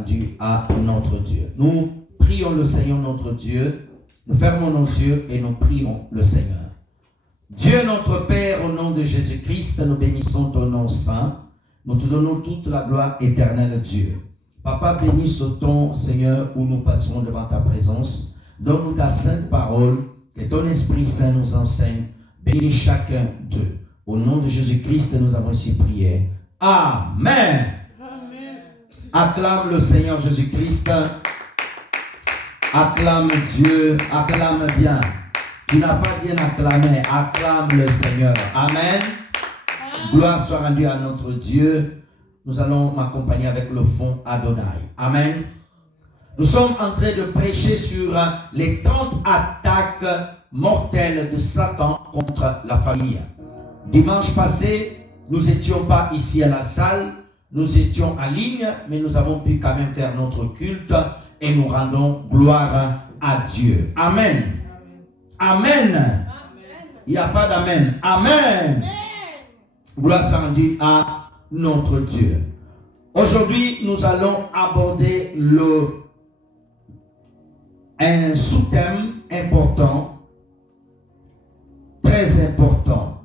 rendu à notre Dieu. Nous prions le Seigneur notre Dieu, nous fermons nos yeux et nous prions le Seigneur. Dieu notre Père, au nom de Jésus-Christ, nous bénissons ton nom saint. Nous te donnons toute la gloire éternelle, Dieu. Papa, bénis ce temps, Seigneur, où nous passerons devant ta présence. Donne-nous ta sainte parole, que ton Esprit Saint nous enseigne. Bénis chacun d'eux. Au nom de Jésus-Christ, nous avons ainsi prié. Amen. Amen. Acclame le Seigneur Jésus-Christ. Acclame Dieu. Acclame bien. Tu n'as pas bien acclamé. Acclame le Seigneur. Amen. Gloire soit rendue à notre Dieu. Nous allons m'accompagner avec le fond Adonai. Amen. Nous sommes en train de prêcher sur les 30 attaques mortelles de Satan contre la famille. Dimanche passé, nous n'étions pas ici à la salle, nous étions en ligne, mais nous avons pu quand même faire notre culte et nous rendons gloire à Dieu. Amen. Amen. Amen. Il n'y a pas d'amen. Amen. Gloire soit rendue à notre Dieu. Aujourd'hui, nous allons aborder un sous-thème important, très important,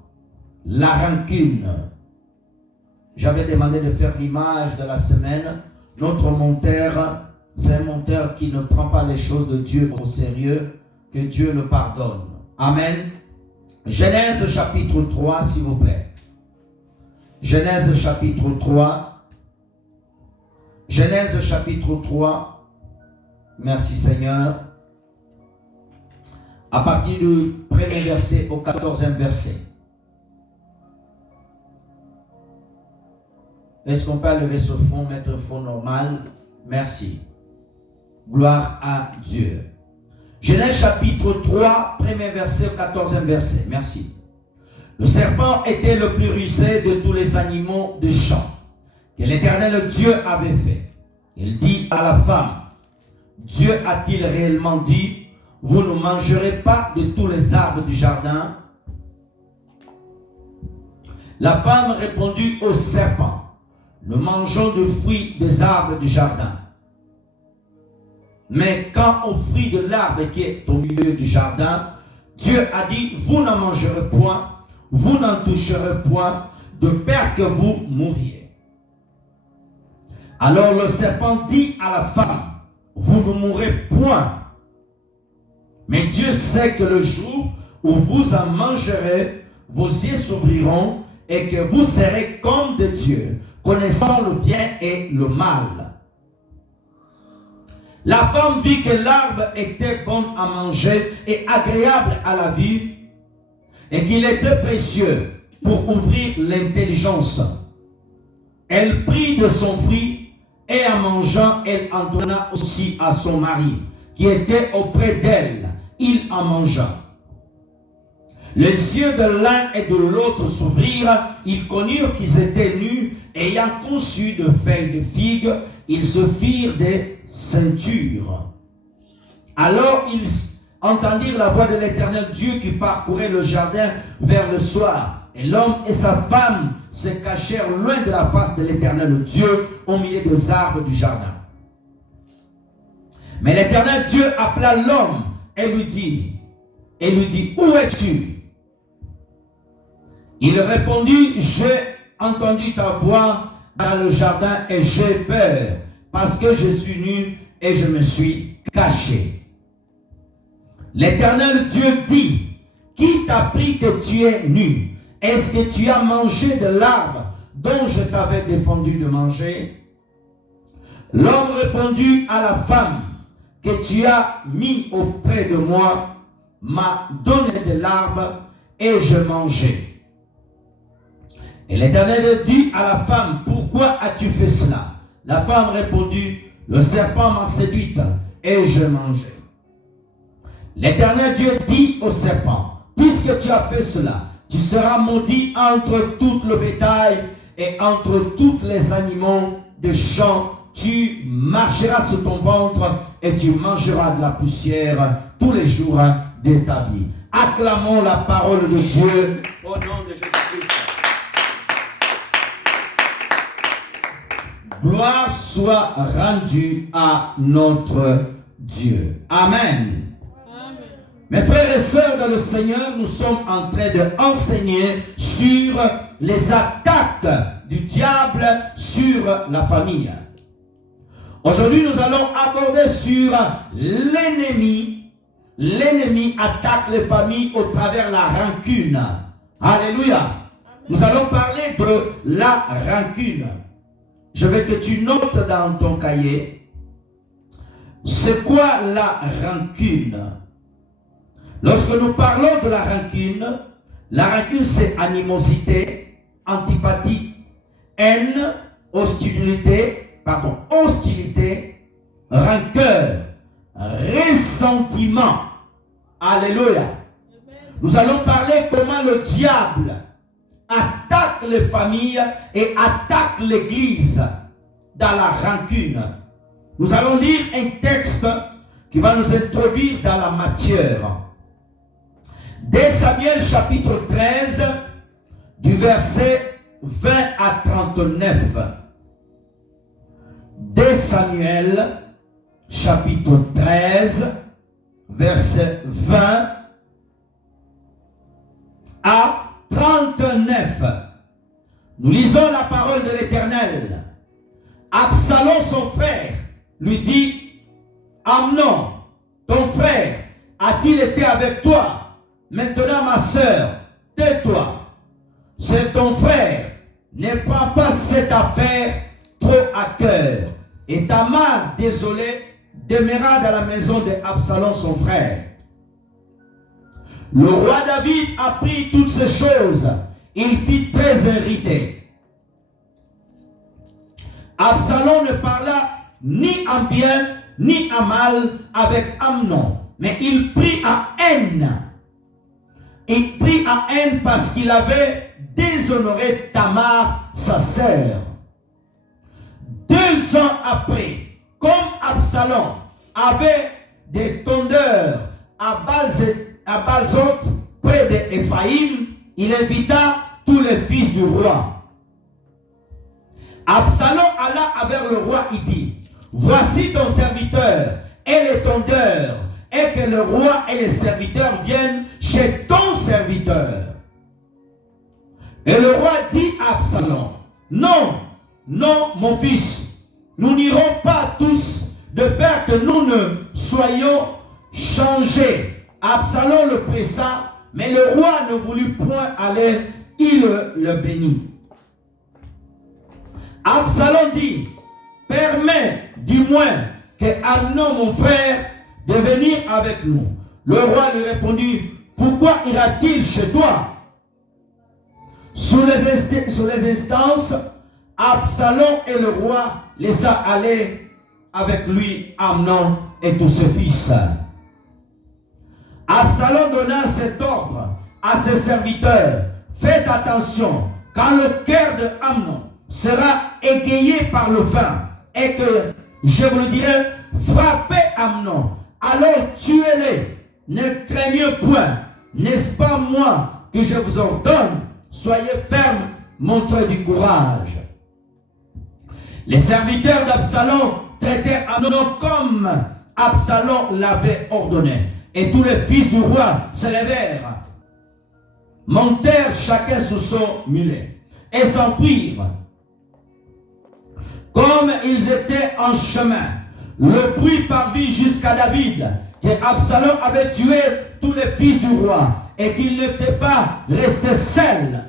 la rancune. J'avais demandé de faire l'image de la semaine. Notre monteur, c'est un monteur qui ne prend pas les choses de Dieu au sérieux, que Dieu le pardonne. Amen. Genèse chapitre 3, s'il vous plaît. Genèse chapitre 3. Genèse chapitre 3. Merci Seigneur. À partir du premier verset au 14e verset. Est-ce qu'on peut lever ce fond, mettre un fond normal? Merci. Gloire à Dieu. Genèse chapitre 3, premier verset au 14e verset. Merci. Le serpent était le plus rusé de tous les animaux des champs que l'Éternel Dieu avait fait. Il dit à la femme, Dieu a-t-il réellement dit, vous ne mangerez pas de tous les arbres du jardin? La femme répondit au serpent, nous mangeons de fruits des arbres du jardin. Mais quant au fruit de l'arbre qui est au milieu du jardin, Dieu a dit, vous n'en mangerez point, vous n'en toucherez point, de peur que vous mouriez. Alors le serpent dit à la femme, vous ne mourrez point. Mais Dieu sait que le jour où vous en mangerez, vos yeux s'ouvriront et que vous serez comme des dieux, connaissant le bien et le mal. La femme vit que l'arbre était bon à manger et agréable à la vue, et qu'il était précieux pour ouvrir l'intelligence. Elle prit de son fruit, et en mangeant, elle en donna aussi à son mari, qui était auprès d'elle. Il en mangea. Les yeux de l'un et de l'autre s'ouvrirent, ils connurent qu'ils étaient nus, ayant conçu de feuilles de figues, ils se firent des ceintures. Alors ils entendirent la voix de l'Éternel Dieu qui parcourait le jardin vers le soir. Et l'homme et sa femme se cachèrent loin de la face de l'Éternel Dieu, au milieu des arbres du jardin. Mais l'Éternel Dieu appela l'homme et lui dit, où es-tu? Il répondit, j'ai entendu ta voix dans le jardin et j'ai peur, parce que je suis nu et je me suis caché. L'Éternel Dieu dit, qui t'a appris que tu es nu? Est-ce que tu as mangé de l'arbre dont je t'avais défendu de manger? L'homme répondit à la femme, que tu as mis auprès de moi, m'a donné de l'arbre et je mangeai. Et l'Éternel dit à la femme, pourquoi as-tu fait cela? La femme répondit, le serpent m'a séduite et je mangeai. L'Éternel Dieu dit au serpent, puisque tu as fait cela, tu seras maudit entre tout le bétail et entre tous les animaux de champ. Tu marcheras sur ton ventre et tu mangeras de la poussière tous les jours de ta vie. Acclamons la parole de Dieu au nom de Jésus-Christ. gloire soit rendue à notre Dieu. Amen. Mes frères et sœurs dans le Seigneur, nous sommes en train d'enseigner sur les attaques du diable sur la famille. Aujourd'hui, nous allons aborder sur l'ennemi. L'ennemi attaque les familles au travers de la rancune. Alléluia. Nous allons parler de la rancune. Je veux que tu notes dans ton cahier, c'est quoi la rancune? Lorsque nous parlons de la rancune c'est animosité, antipathie, haine, hostilité, rancœur, ressentiment. Alléluia. Nous allons parler comment le diable attaque les familles et attaque l'église dans la rancune. Nous allons lire un texte qui va nous introduire dans la matière. Dès Samuel chapitre 13, du verset 20 à 39. Dès Samuel chapitre 13, verset 20 à 39. Nous lisons la parole de l'Éternel. Absalom, son frère, lui dit: Amnon, ton frère, a-t-il été avec toi? Maintenant, ma sœur, tais-toi. C'est ton frère. Ne prends pas cette affaire trop à cœur. Et Tamar, désolé, demeura dans la maison d'Absalom, son frère. Le roi David apprit toutes ces choses. Il fut très irrité. Absalom ne parla ni en bien ni en mal avec Amnon, mais il prit en haine. Il prit en haine parce qu'il avait déshonoré Tamar, sa sœur. 2 ans après, comme Absalom avait des tondeurs à Balzot, près d'Éphaïm, il invita tous les fils du roi. Absalom alla avec le roi, il dit: Voici ton serviteur et les tondeurs, et que le roi et les serviteurs viennent chez ton serviteur. Et le roi dit à Absalom: Non, non, mon fils, nous n'irons pas tous, de peur que nous ne soyons changés. Absalom le pressa, mais le roi ne voulut point aller, il le bénit. Absalom dit: Permets du moins que Amnon, mon frère, de venir avec nous. Le roi lui répondit: Pourquoi ira-t-il chez toi? Sous les instances, Absalom et le roi laissa aller avec lui Amnon et tous ses fils. Absalom donna cet ordre à ses serviteurs: Faites attention, quand le cœur de Amnon sera égayé par le vin, et que je vous le dirai, frappez Amnon, alors tuez-les, ne craignez point, n'est-ce pas moi que je vous ordonne? Soyez fermes, montrez du courage. Les serviteurs d'Absalom traitèrent Amnon comme Absalom l'avait ordonné. Et tous les fils du roi se levèrent, montèrent chacun sur son mulet et s'enfuirent. Comme ils étaient en chemin, le bruit parvint jusqu'à David que Absalom avait tué tous les fils du roi et qu'il n'était pas resté seul.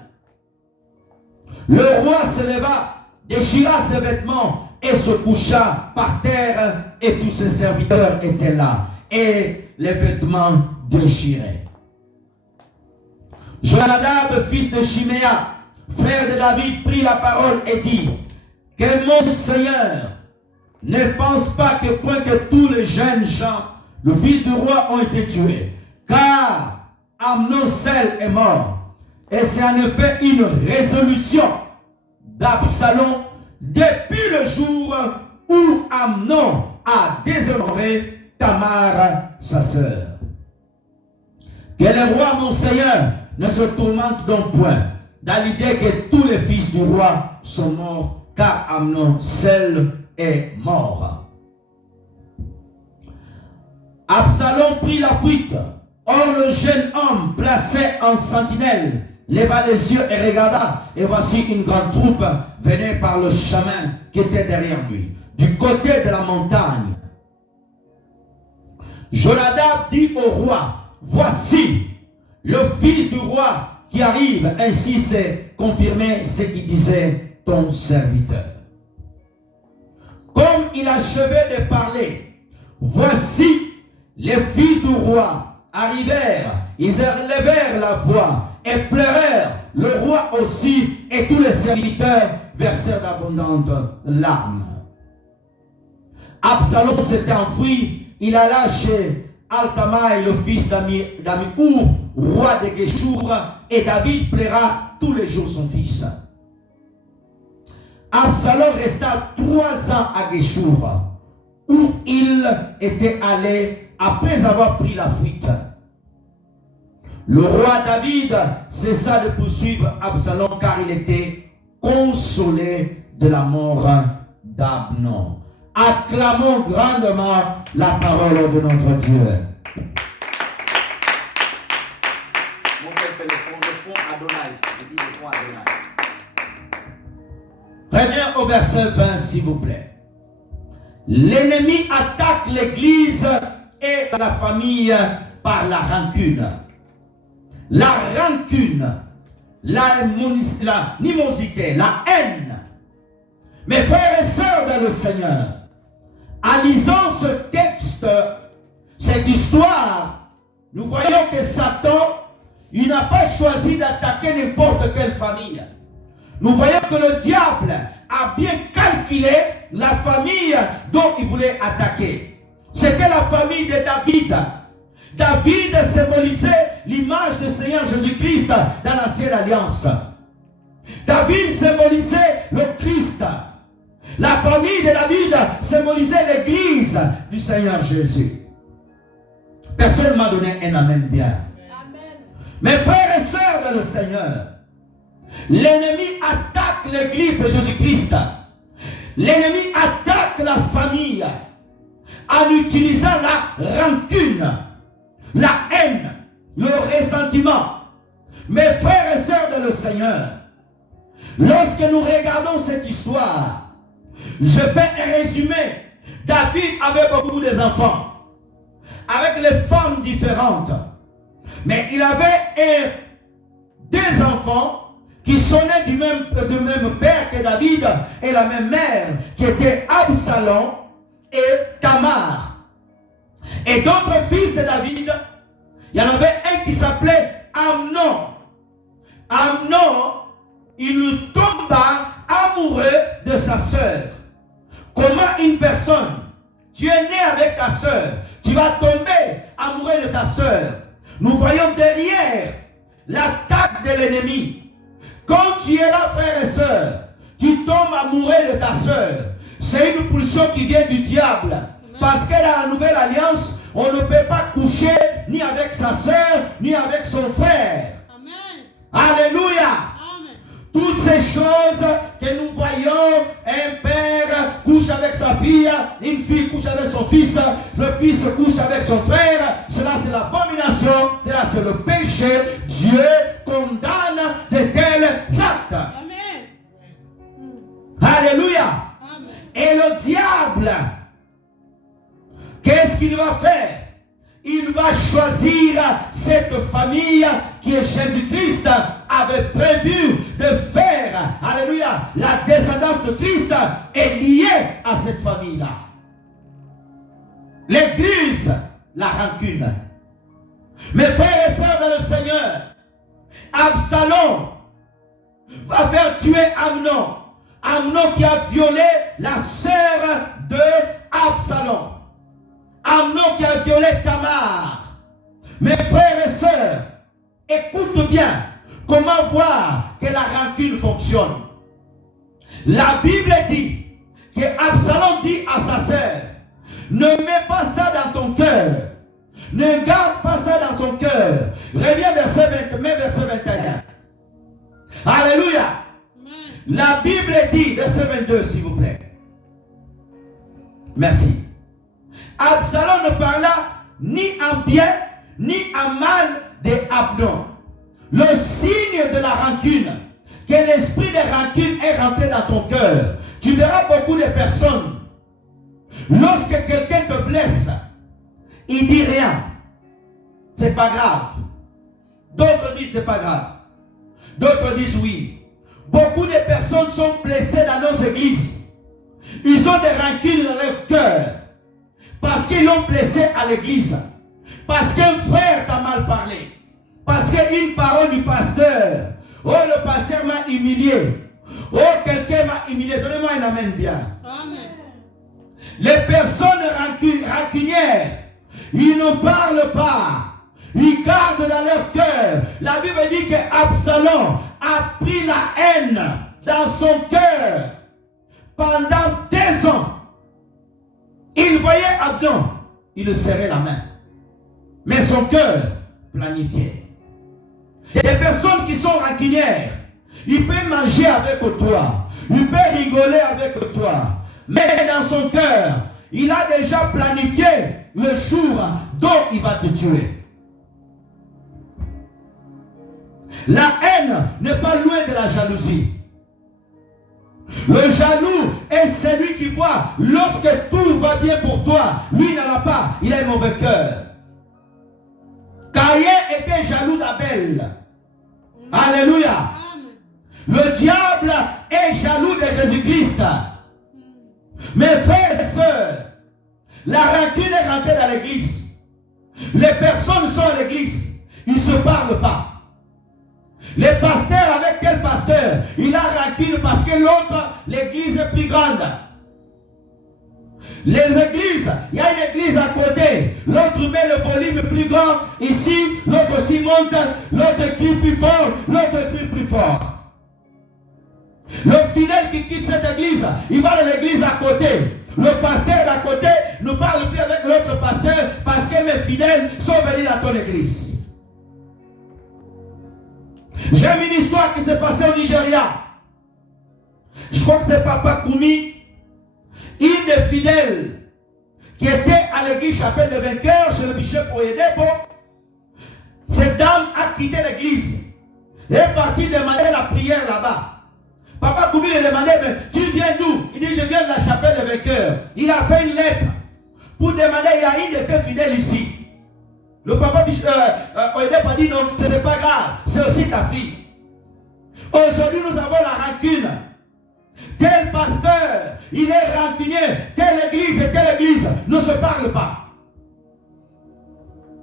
Le roi se leva, déchira ses vêtements et se coucha par terre, et tous ses serviteurs étaient là, et les vêtements déchirés. Jonadab, fils de Chiméa, frère de David, prit la parole et dit: Que mon Seigneur ne pense pas que point que tous les jeunes gens, le fils du roi, ont été tués, car Amnon seul est mort. Et c'est en effet une résolution d'Absalom depuis le jour où Amnon a déshonoré Tamar, sa sœur. Que le roi, mon Seigneur, ne se tourmente donc point dans l'idée que tous les fils du roi sont morts car Amnon seul est mort. Absalom prit la fuite. Or le jeune homme placé en sentinelle leva les yeux et regarda, et voici une grande troupe venait par le chemin qui était derrière lui, du côté de la montagne. Jonadab dit au roi, voici le fils du roi qui arrive. Ainsi s'est confirmé ce qu'il disait ton serviteur. Comme il achevait de parler, voici les fils du roi arrivèrent, ils élevèrent la voix et pleurèrent, le roi aussi, et tous les serviteurs versèrent d'abondantes larmes. Absalom s'était enfui, il alla chez Altamai, le fils d'Amiour, roi de Géchour, et David plaira tous les jours son fils. Absalom resta 3 ans à Géchour, où il était allé après avoir pris la fuite. Le roi David cessa de poursuivre Absalom car il était consolé de la mort d'Amnon. Acclamons grandement la parole de notre Dieu. Mon père fait le fond Adonai. Je dis le fond Adonai. Reviens au verset 20 s'il vous plaît. L'ennemi attaque l'église et la famille par la rancune. La rancune, l'animosité, la haine. Mes frères et sœurs dans le Seigneur, en lisant ce texte, cette histoire, nous voyons que Satan, il n'a pas choisi d'attaquer n'importe quelle famille. Nous voyons que le diable a bien calculé la famille dont il voulait attaquer. C'était la famille de David. David symbolisait l'image du Seigneur Jésus-Christ dans l'ancienne alliance. David symbolisait le Christ. La famille de David symbolisait l'église du Seigneur Jésus. Personne ne m'a donné un amen bien. Amen. Mes frères et sœurs dans le Seigneur, l'ennemi attaque l'église de Jésus-Christ. L'ennemi attaque la famille en utilisant la rancune, la haine, le ressentiment. Mes frères et sœurs de le Seigneur, lorsque nous regardons cette histoire, je fais un résumé. David avait beaucoup d'enfants, avec les femmes différentes. Mais il avait des enfants qui sont nés du même père que David et la même mère, qui étaient Absalom et Tamar. Et d'autres fils de David, il y en avait un qui s'appelait Amnon. Amnon, il tomba amoureux de sa sœur. Comment une personne, tu es né avec ta sœur, tu vas tomber amoureux de ta sœur. Nous voyons derrière l'attaque de l'ennemi. Quand tu es là, frère et sœur, tu tombes amoureux de ta sœur. C'est une pulsion qui vient du diable. Parce que dans la nouvelle alliance, on ne peut pas coucher ni avec sa sœur, ni avec son frère. Amen. Alléluia. Amen. Toutes ces choses que nous voyons, un père couche avec sa fille, une fille couche avec son fils, le fils couche avec son frère, cela c'est l'abomination, cela c'est le péché. Dieu condamne de tels actes. Amen. Alléluia. Amen. Et le diable, qu'est-ce qu'il va faire? Il va choisir cette famille qui est Jésus-Christ avait prévu de faire. Alléluia. La descendance de Christ est liée à cette famille-là. L'église, la rancune. Mes frères et sœurs dans le Seigneur, Absalom va faire tuer Amnon. Amnon qui a violé la sœur de Absalom. Amnon qui a violé Tamar. Mes frères et sœurs, écoute bien comment voir que la rancune fonctionne. La Bible dit que Absalom dit à sa sœur, ne mets pas ça dans ton cœur. Ne garde pas ça dans ton cœur. Reviens verset 21. Alléluia. La Bible dit, verset 22, s'il vous plaît. Merci. Absalom ne parla ni en bien, ni en mal d'Amnon. Le signe de la rancune, que l'esprit de rancune est rentré dans ton cœur. Tu verras beaucoup de personnes, lorsque quelqu'un te blesse, il dit rien. C'est pas grave. D'autres disent c'est pas grave. D'autres disent oui. Beaucoup de personnes sont blessées dans nos églises. Ils ont des rancunes dans leur cœur. Parce qu'ils l'ont blessé à l'église. Parce qu'un frère t'a mal parlé. Parce qu'une parole du pasteur. Oh, le pasteur m'a humilié. Oh, quelqu'un m'a humilié. Donnez-moi un amen bien. Amen. Les personnes rancunières, ils ne parlent pas. Ils gardent dans leur cœur. La Bible dit qu'Absalom a pris la haine dans son cœur pendant 2 ans. Il voyait Amnon, il le serrait la main. Mais son cœur planifiait. Il y a des personnes qui sont rancunières. Il peut manger avec toi. Il peut rigoler avec toi. Mais dans son cœur, il a déjà planifié le jour dont il va te tuer. La haine n'est pas loin de la jalousie. Le jaloux est celui qui voit lorsque tout va bien pour toi. Lui n'en a pas, il a un mauvais cœur. Caïn était jaloux d'Abel. Alléluia. Le diable est jaloux de Jésus-Christ. Mes frères et sœurs, la rancune est rentrée dans l'église. Les personnes sont à l'église, ils ne se parlent pas. Les pasteurs avec quel pasteur? Il a rancune parce que l'autre, l'église est plus grande. Les églises, il y a une église à côté, l'autre met le volume plus grand, ici, l'autre aussi monte, l'autre crie plus fort, l'autre crie plus fort. Le fidèle qui quitte cette église, il va dans l'église à côté. Le pasteur d'à côté ne parle plus avec l'autre pasteur parce que mes fidèles sont venus dans ton église. J'aime une histoire qui s'est passée au Nigeria. Je crois que c'est Papa Koumi, une des fidèles qui était à l'église Chapelle de Vainqueur chez le bishop Oyedepo. Cette dame a quitté l'église et est partie demander la prière là-bas. Papa Koumi lui demandait, mais tu viens d'où? Il dit, je viens de la Chapelle de Vainqueur. Il a fait une lettre pour demander, il y a une de tes fidèles ici. Le papa Oyedepo a dit, non, ce n'est pas grave, c'est aussi ta fille. Aujourd'hui, nous avons la rancune. Tel pasteur, il est rancunier. Telle église et telle église ne se parlent pas.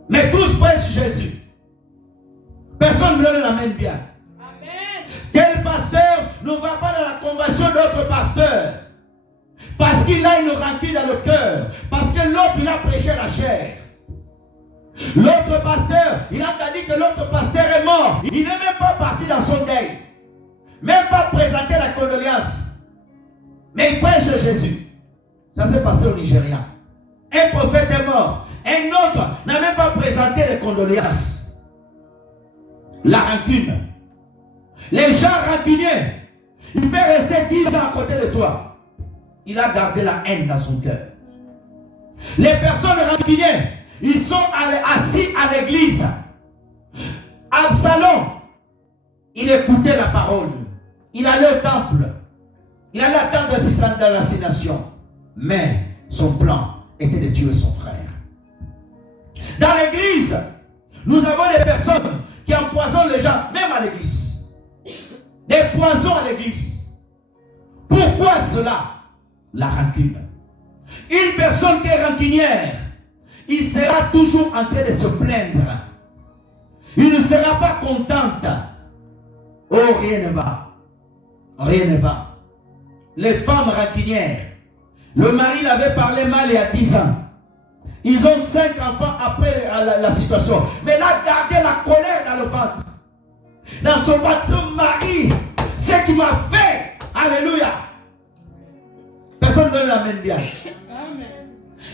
Mais tous prêchent Jésus. Personne ne l'amène bien. Amen. Tel pasteur ne va pas dans la convention d'autres pasteurs. Parce qu'il a une rancune dans le cœur. Parce que l'autre, il a prêché la chair. L'autre pasteur, il a dit que l'autre pasteur est mort. Il n'est même pas parti dans son deuil. Même pas présenter la condoléance. Mais il prêche Jésus. Ça s'est passé au Nigeria. Un prophète est mort. Un autre n'a même pas présenté les condoléances. La rancune. Les gens rancuniers, il peut rester 10 ans à côté de toi. Il a gardé la haine dans son cœur. Les personnes rancunières, ils sont assis à l'église. Absalom, il écoutait la parole. Il allait au temple. Il allait attendre de l'assignation. Mais son plan était de tuer son frère. Dans l'église, nous avons des personnes qui empoisonnent les gens, même à l'église. Des poisons à l'église. Pourquoi cela? La rancune. Une personne qui est rancunière, il sera toujours en train de se plaindre. Il ne sera pas contente. Oh, rien ne va. Rien ne va. Les femmes rancunières, le mari l'avait parlé mal il y a 10 ans. Ils ont 5 enfants après la situation. Mais là, gardé la colère dans le ventre. Dans son ventre, ce mari, ce qui m'a fait. Alléluia. Personne ne l'amène bien. Amen.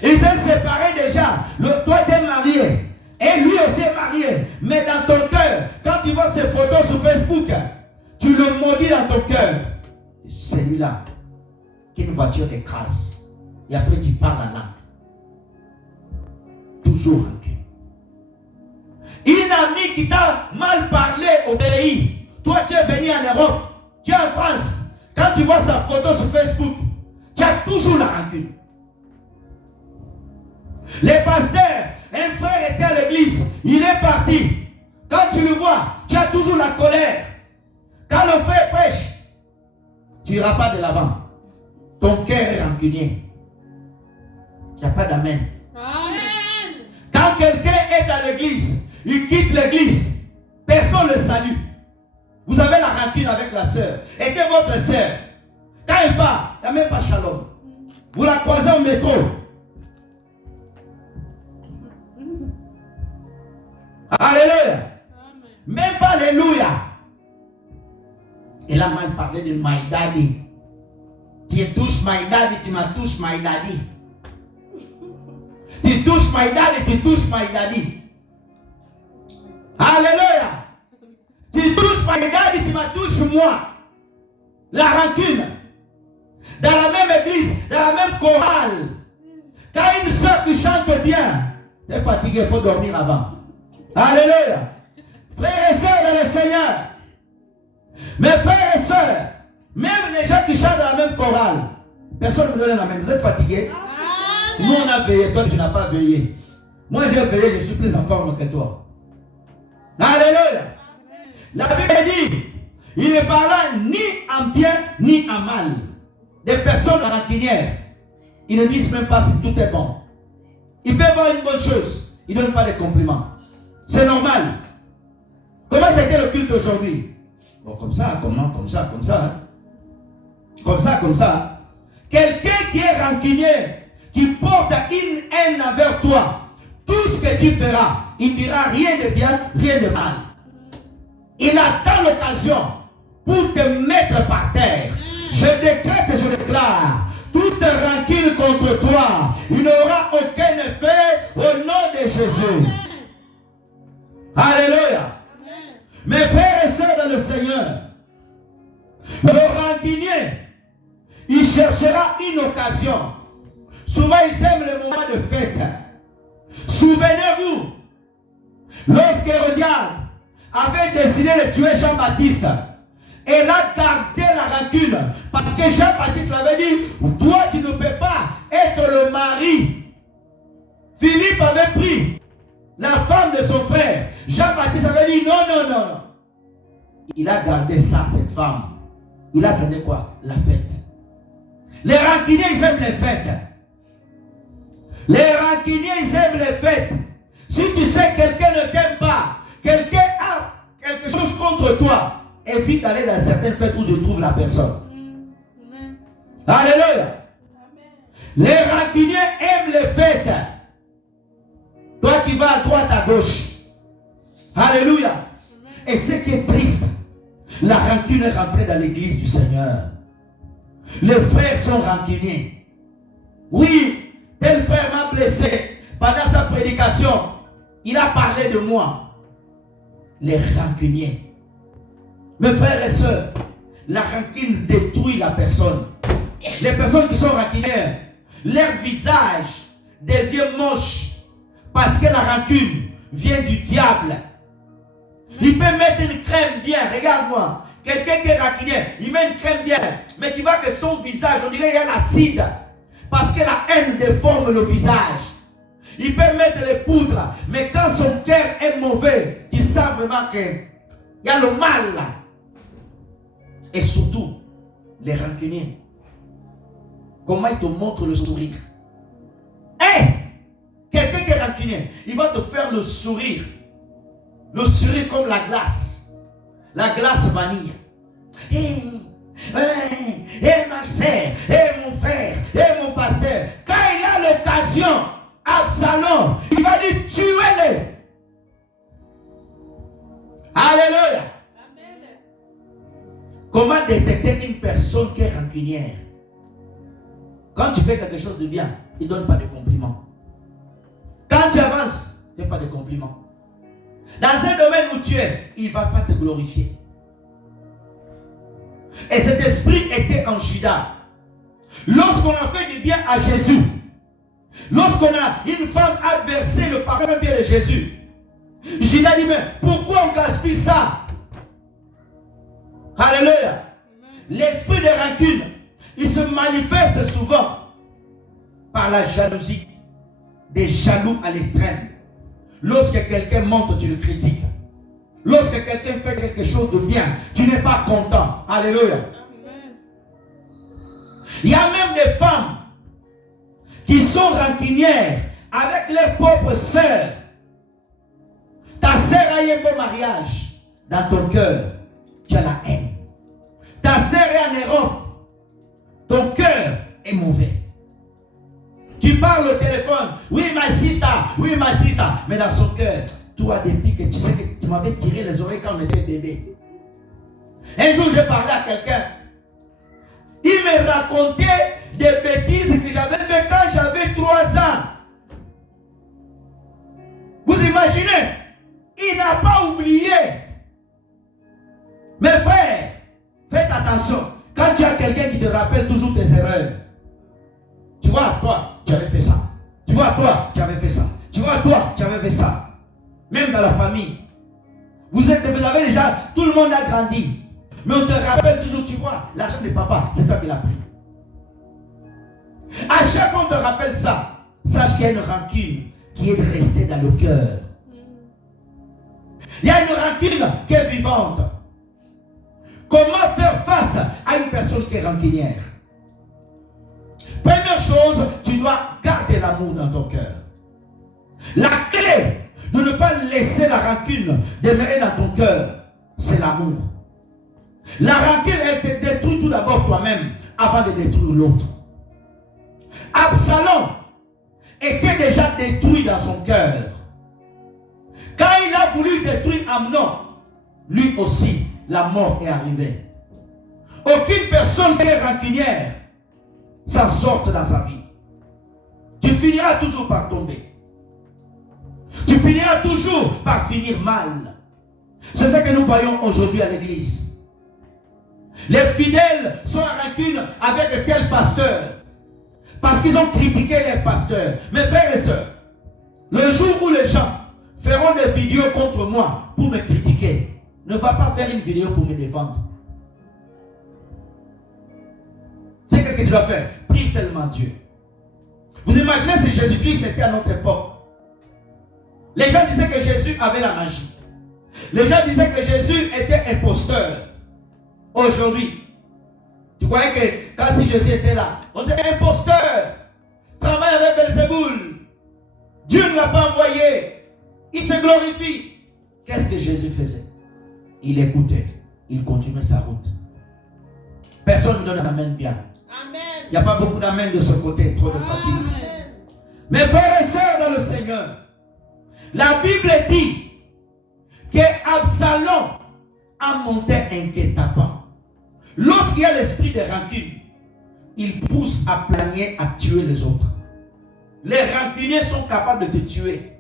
Ils s'est séparés déjà. Toi, tu es marié. Et lui aussi est marié. Mais dans ton cœur, quand tu vois ces photos sur Facebook, tu le maudis dans ton cœur. celui-là qu'une voiture écrase. Et après tu parles en langue. Toujours rancune. Une amie qui t'a mal parlé au pays. Toi tu es venu en Europe. Tu es en France. Quand tu vois sa photo sur Facebook, tu as toujours la rancune. Les pasteurs, un frère était à l'église, il est parti. Quand tu le vois, tu as toujours la colère. Quand le frère prêche, tu n'iras pas de l'avant. Ton cœur est rancunier. Il n'y a pas d'amen. Amen. Quand quelqu'un est à l'église, il quitte l'église, personne ne le salue. Vous avez la rancune avec la sœur. Était votre sœur. Quand elle part, il n'y a même pas shalom. Vous la croisez au métro. Alléluia. Même pas alléluia. Elle a mal parlé de my daddy. Tu touches my daddy, tu m'as touché my daddy. Tu touches my daddy, tu touches my daddy. Alléluia. Tu touches my daddy, tu m'as touché moi. La rancune. Dans la même église, dans la même chorale. Quand une soeur qui chante bien, tu es fatigué, il faut dormir avant. Alléluia. Frères et sœurs dans le Seigneur. Mes frères et sœurs, même les gens qui chantent dans la même chorale, personne ne me donne la main. Vous êtes fatigués? Nous on a veillé, toi tu n'as pas veillé. Moi j'ai veillé, je suis plus en forme que toi. Alléluia. La Bible dit, il ne parla ni en bien ni en mal. Des personnes rancunières, ils ne disent même pas si tout est bon. Ils peuvent voir une bonne chose, ils ne donnent pas de compliments. C'est normal. Comment c'était le culte aujourd'hui? Bon, comme ça, comment? Comme ça, comme ça. Hein? Comme ça, comme ça. Quelqu'un qui est rancunier, qui porte une haine envers toi, tout ce que tu feras, il ne dira rien de bien, rien de mal. Il attend l'occasion pour te mettre par terre. Je décrète et je déclare, toute rancune contre toi, il n'aura aucun effet au nom de Jésus. Alléluia. Mes frères et sœurs dans le Seigneur, le rancunier, il cherchera une occasion. Souvent, ils aiment le moment de fête. Souvenez-vous, lorsque Hérodiade avait décidé de tuer Jean-Baptiste, elle a gardé la rancune parce que Jean-Baptiste l'avait dit, toi tu ne peux pas être le mari. Philippe avait pris la femme de son frère. Jean-Baptiste avait dit non, non, non, non. Il a gardé ça, cette femme. Il a donné quoi? La fête. Les rancuniers, ils aiment les fêtes. Les rancuniers, ils aiment les fêtes. Si tu sais que quelqu'un ne t'aime pas, quelqu'un a quelque chose contre toi, évite d'aller dans certaines fêtes où tu trouves la personne. Amen. Alléluia. Amen. Les rancuniers aiment les fêtes. Toi qui vas à droite, à gauche. Alléluia. Amen. Et ce qui est triste, la rancune est rentrée dans l'église du Seigneur. Les frères sont rancuniers. Oui, tel frère m'a blessé pendant sa prédication. Il a parlé de moi. Les rancuniers. Mes frères et sœurs, la rancune détruit la personne. Les personnes qui sont rancunières, leur visage devient moche parce que la rancune vient du diable. Il peut mettre une crème bien, regarde-moi. Quelqu'un qui est rancunier, il met une crème bien, mais tu vois que son visage, on dirait qu'il y a l'acide. Parce que la haine déforme le visage. Il peut mettre les poudres, mais quand son cœur est mauvais, tu sens vraiment qu'il y a le mal là. Et surtout, les rancuniers. Comment ils te montrent le sourire? Quelqu'un qui est rancunier, il va te faire le sourire. Le sourire comme la glace. La glace vanille. Ma soeur, mon frère, mon pasteur. Quand il a l'occasion, Absalom, il va dire tuez-les. Alléluia. Amen. Comment détecter une personne qui est rancunière? Quand tu fais quelque chose de bien, il ne donne pas de compliments. Quand tu avances, il ne fait pas de compliments. Dans un domaine où tu es, il ne va pas te glorifier. Et cet esprit était en Judas. Lorsqu'on a fait du bien à Jésus, lorsqu'on a une femme a versé le parfum bien de Jésus, Judas dit, mais pourquoi on gaspille ça? Alléluia. L'esprit de rancune, il se manifeste souvent par la jalousie, des jaloux à l'extrême. Lorsque quelqu'un monte, tu le critiques. Lorsque quelqu'un fait quelque chose de bien, tu n'es pas content. Alléluia. Il y a même des femmes qui sont rancunières avec leurs propres sœurs. Ta sœur a eu un bon mariage. Dans ton cœur, tu as la haine. Ta sœur est en Europe. Ton cœur est mauvais. Tu parles au téléphone. Oui, my sister. Oui, my sister. Mais dans son cœur, toi, depuis que tu sais que tu m'avais tiré les oreilles quand on était bébé. Un jour, j'ai parlé à quelqu'un. Il me racontait des bêtises que j'avais fait quand j'avais 3 ans. Vous imaginez? Il n'a pas oublié. Mes frères, faites attention. Quand tu as quelqu'un qui te rappelle toujours tes erreurs. Tu vois, toi, tu avais fait ça. Tu vois, toi, tu avais fait ça. Tu vois, toi, tu avais fait ça. Même dans la famille. Vous avez déjà, tout le monde a grandi. Mais on te rappelle toujours, tu vois, l'argent de papa, c'est toi qui l'as pris. À chaque fois qu'on te rappelle ça, sache qu'il y a une rancune qui est restée dans le cœur. Il y a une rancune qui est vivante. Comment faire face à une personne qui est rancunière? Première chose, tu dois garder l'amour dans ton cœur. La clé de ne pas laisser la rancune demeurer dans ton cœur, c'est l'amour. La rancune, elle te détruit tout d'abord toi-même avant de détruire l'autre. Absalom était déjà détruit dans son cœur. Quand il a voulu détruire Amnon, lui aussi, la mort est arrivée. Aucune personne qui est rancunière s'en sort dans sa vie. Tu finiras toujours par tomber. Tu finiras toujours par finir mal. C'est ce que nous voyons aujourd'hui à l'église. Les fidèles sont en rancune avec de tels pasteurs parce qu'ils ont critiqué les pasteurs. Mes frères et sœurs, le jour où les gens feront des vidéos contre moi pour me critiquer, ne va pas faire une vidéo pour me défendre. C'est qu'est-ce que tu dois faire? Prie seulement Dieu. Vous imaginez si Jésus-Christ était à notre époque? Les gens disaient que Jésus avait la magie. Les gens disaient que Jésus était imposteur. Aujourd'hui, tu croyais que quand si Jésus était là, on disait imposteur, travaille avec Belzéboul, Dieu ne l'a pas envoyé, il se glorifie. Qu'est-ce que Jésus faisait? Il écoutait, il continuait sa route. Personne ne donne un amen bien. Amen. Il n'y a pas beaucoup d'amen de ce côté, trop de fatigue. Amen. Mes frères et sœurs dans le Seigneur, la Bible dit que Absalom a monté un guet-apens. Lorsqu'il y a l'esprit de rancune, il pousse à planer, à tuer les autres. Les rancuniers sont capables de te tuer.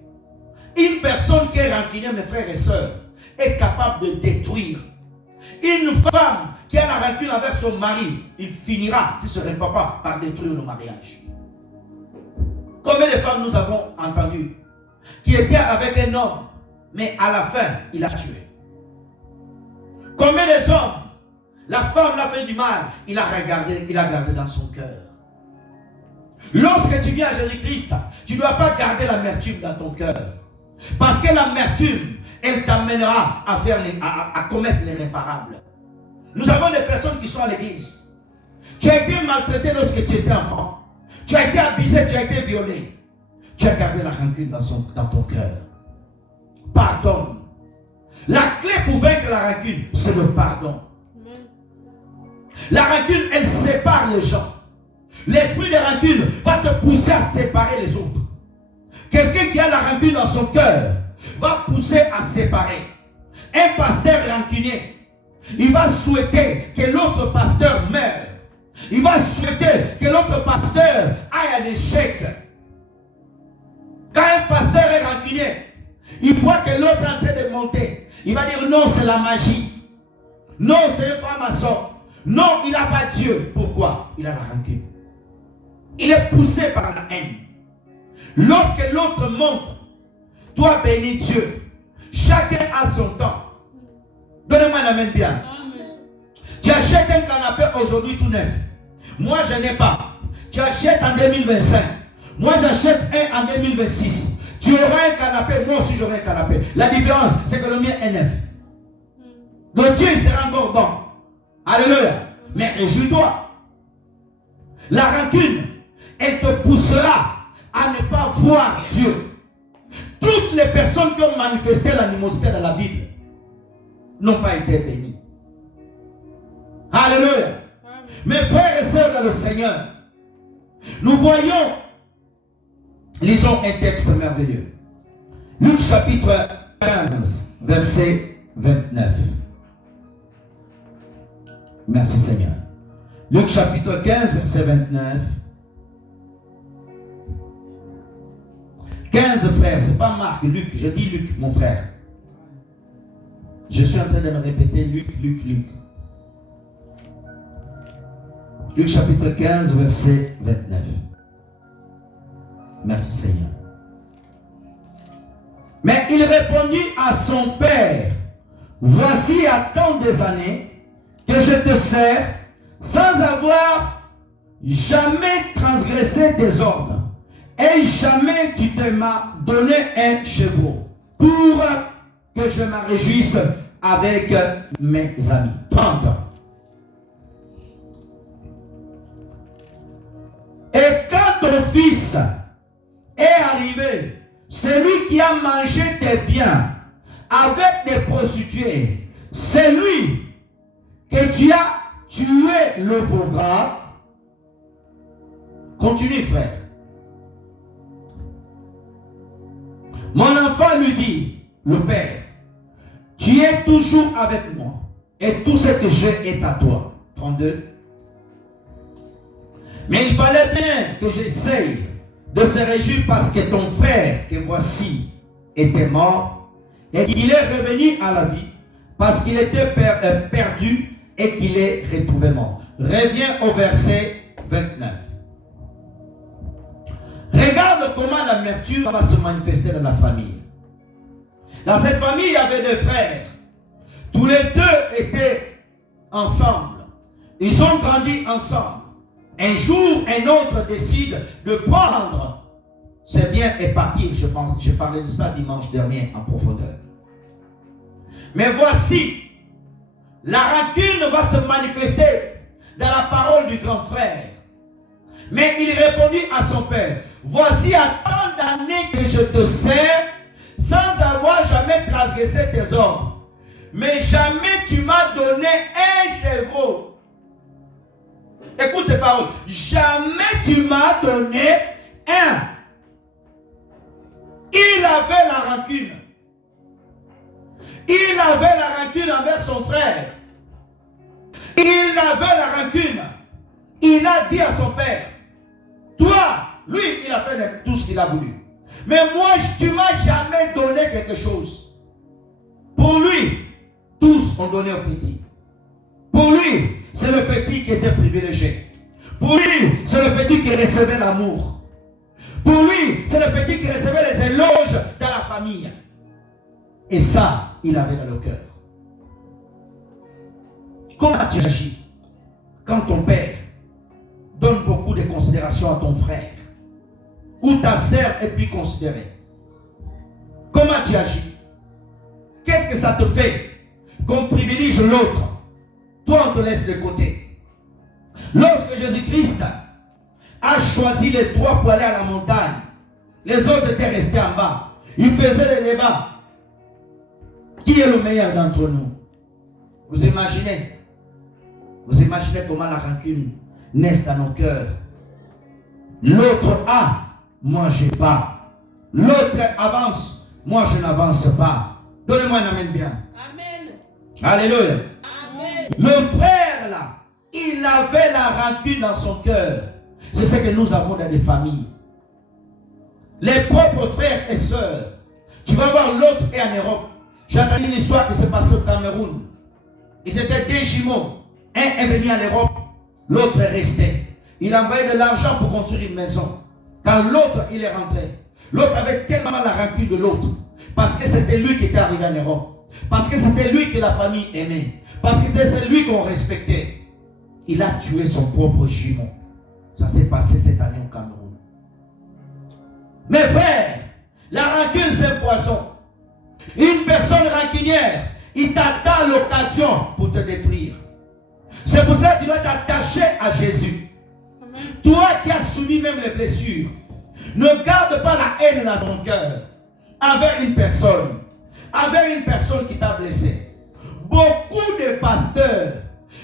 Une personne qui est rancunière, mes frères et sœurs, est capable de détruire. Une femme qui a la rancune avec son mari, il finira, si ce n'est pas, par détruire le mariage. Combien de femmes nous avons entendues qui étaient avec un homme, mais à la fin, il a tué. Combien des hommes, la femme l'a fait du mal, il a gardé dans son cœur. Lorsque tu viens à Jésus-Christ, tu ne dois pas garder l'amertume dans ton cœur. Parce que l'amertume, elle t'amènera à commettre l'irréparable. Nous avons des personnes qui sont à l'église. Tu as été maltraité lorsque tu étais enfant. Tu as été abusé, tu as été violé. Tu as gardé la rancune dans ton cœur. Pardonne. La clé pour vaincre la rancune, c'est le pardon. La rancune, elle sépare les gens. L'esprit de rancune va te pousser à séparer les autres. Quelqu'un qui a la rancune dans son cœur va pousser à séparer. Un pasteur rancunier, il va souhaiter que l'autre pasteur meure. Il va souhaiter que l'autre pasteur aille à l'échec. Quand un pasteur est rancunier, il voit que l'autre est en train de monter. Il va dire non, c'est la magie. Non, c'est un franc-maçon. Non, il n'a pas Dieu. Pourquoi? Il a la rancune. Il est poussé par la haine. Lorsque l'autre monte, toi bénis Dieu. Chacun a son temps. Donnez-moi la main bien. Amen. Tu achètes un canapé aujourd'hui tout neuf. Moi, je n'ai pas. Tu achètes en 2025. Moi, j'achète un en 2026. Tu auras un canapé, moi aussi j'aurai un canapé. La différence, c'est que le mien est neuf. Donc Dieu sera encore bon. Alléluia. Mais réjouis-toi. La rancune, elle te poussera à ne pas voir Dieu. Toutes les personnes qui ont manifesté l'animosité dans la Bible n'ont pas été bénies. Alléluia. Mes frères et sœurs dans le Seigneur, nous voyons, lisons un texte merveilleux. Luc chapitre 15, verset 29. Merci Seigneur. Luc chapitre 15, verset 29. 15 frères, c'est pas Marc, Luc, je dis Luc, mon frère. Je suis en train de me répéter Luc. Luc chapitre 15, verset 29. Merci Seigneur. Mais il répondit à son père, voici à tant des années que je te sers sans avoir jamais transgressé tes ordres. Et jamais tu te m'as donné un chevreau pour que je me réjouisse avec mes amis. 30 ans. Et quand ton fils est arrivé, celui qui a mangé tes biens avec des prostituées, c'est lui que tu as tué le veau gras. Continue frère. Mon enfant lui dit, le père, tu es toujours avec moi et tout ce que j'ai est à toi. 32. Mais il fallait bien que j'essaye de se réjouir parce que ton frère, que voici, était mort et qu'il est revenu à la vie parce qu'il était perdu et qu'il est retrouvé mort. Reviens au verset 29. Regarde comment l'amertume va se manifester dans la famille. Dans cette famille, il y avait deux frères. Tous les deux étaient ensemble. Ils ont grandi ensemble. Un jour, un autre décide de prendre ses biens et partir. Je pense que j'ai parlé de ça dimanche dernier en profondeur. Mais voici, la rancune va se manifester dans la parole du grand frère. Mais il répondit à son père, voici à tant d'années que je te sers sans avoir jamais transgressé tes ordres. Mais jamais tu m'as donné un chevreau. Écoute ces paroles. Jamais tu m'as donné un. Il avait la rancune. Il avait la rancune envers son frère. Il avait la rancune. Il a dit à son père, toi, lui, il a fait tout ce qu'il a voulu. Mais moi, tu ne m'as jamais donné quelque chose. Pour lui, tous ont donné au petit. Pour lui, c'est le petit qui était privilégié. Pour lui, c'est le petit qui recevait l'amour. Pour lui, c'est le petit qui recevait les éloges dans la famille. Et ça, il avait dans le cœur. Comment tu agis quand ton père donne beaucoup de considération à ton frère ou ta sœur est plus considérée? Comment tu agis? Qu'est-ce que ça te fait qu'on privilégie l'autre? Toi, on te laisse de côté. Lorsque Jésus-Christ a choisi les trois pour aller à la montagne, les autres étaient restés en bas. Il faisait des débats. Qui est le meilleur d'entre nous? Vous imaginez? Vous imaginez comment la rancune naît dans nos cœurs. L'autre a, moi j'ai pas. L'autre avance, moi je n'avance pas. Donnez-moi un amen bien. Amen. Alléluia. Amen. Le frère là, il avait la rancune dans son cœur. C'est ce que nous avons dans les familles. Les propres frères et sœurs. Tu vas voir l'autre est en Europe. J'ai entendu une histoire qui s'est passée au Cameroun. Ils étaient des jumeaux. Un est venu à l'Europe, l'autre est resté. Il a envoyé de l'argent pour construire une maison. Quand l'autre, il est rentré, l'autre avait tellement la rancune de l'autre. Parce que c'était lui qui était arrivé en Europe. Parce que c'était lui que la famille aimait. Parce que c'était lui qu'on respectait. Il a tué son propre jumeau. Ça s'est passé cette année au Cameroun. Mes frères, la rancune c'est un poison. Une personne rancunière, il t'attend l'occasion pour te détruire. C'est pour cela que tu dois t'attacher à Jésus. Amen. Toi qui as subi même les blessures, ne garde pas la haine dans ton cœur envers une personne qui t'a blessé. Beaucoup de pasteurs,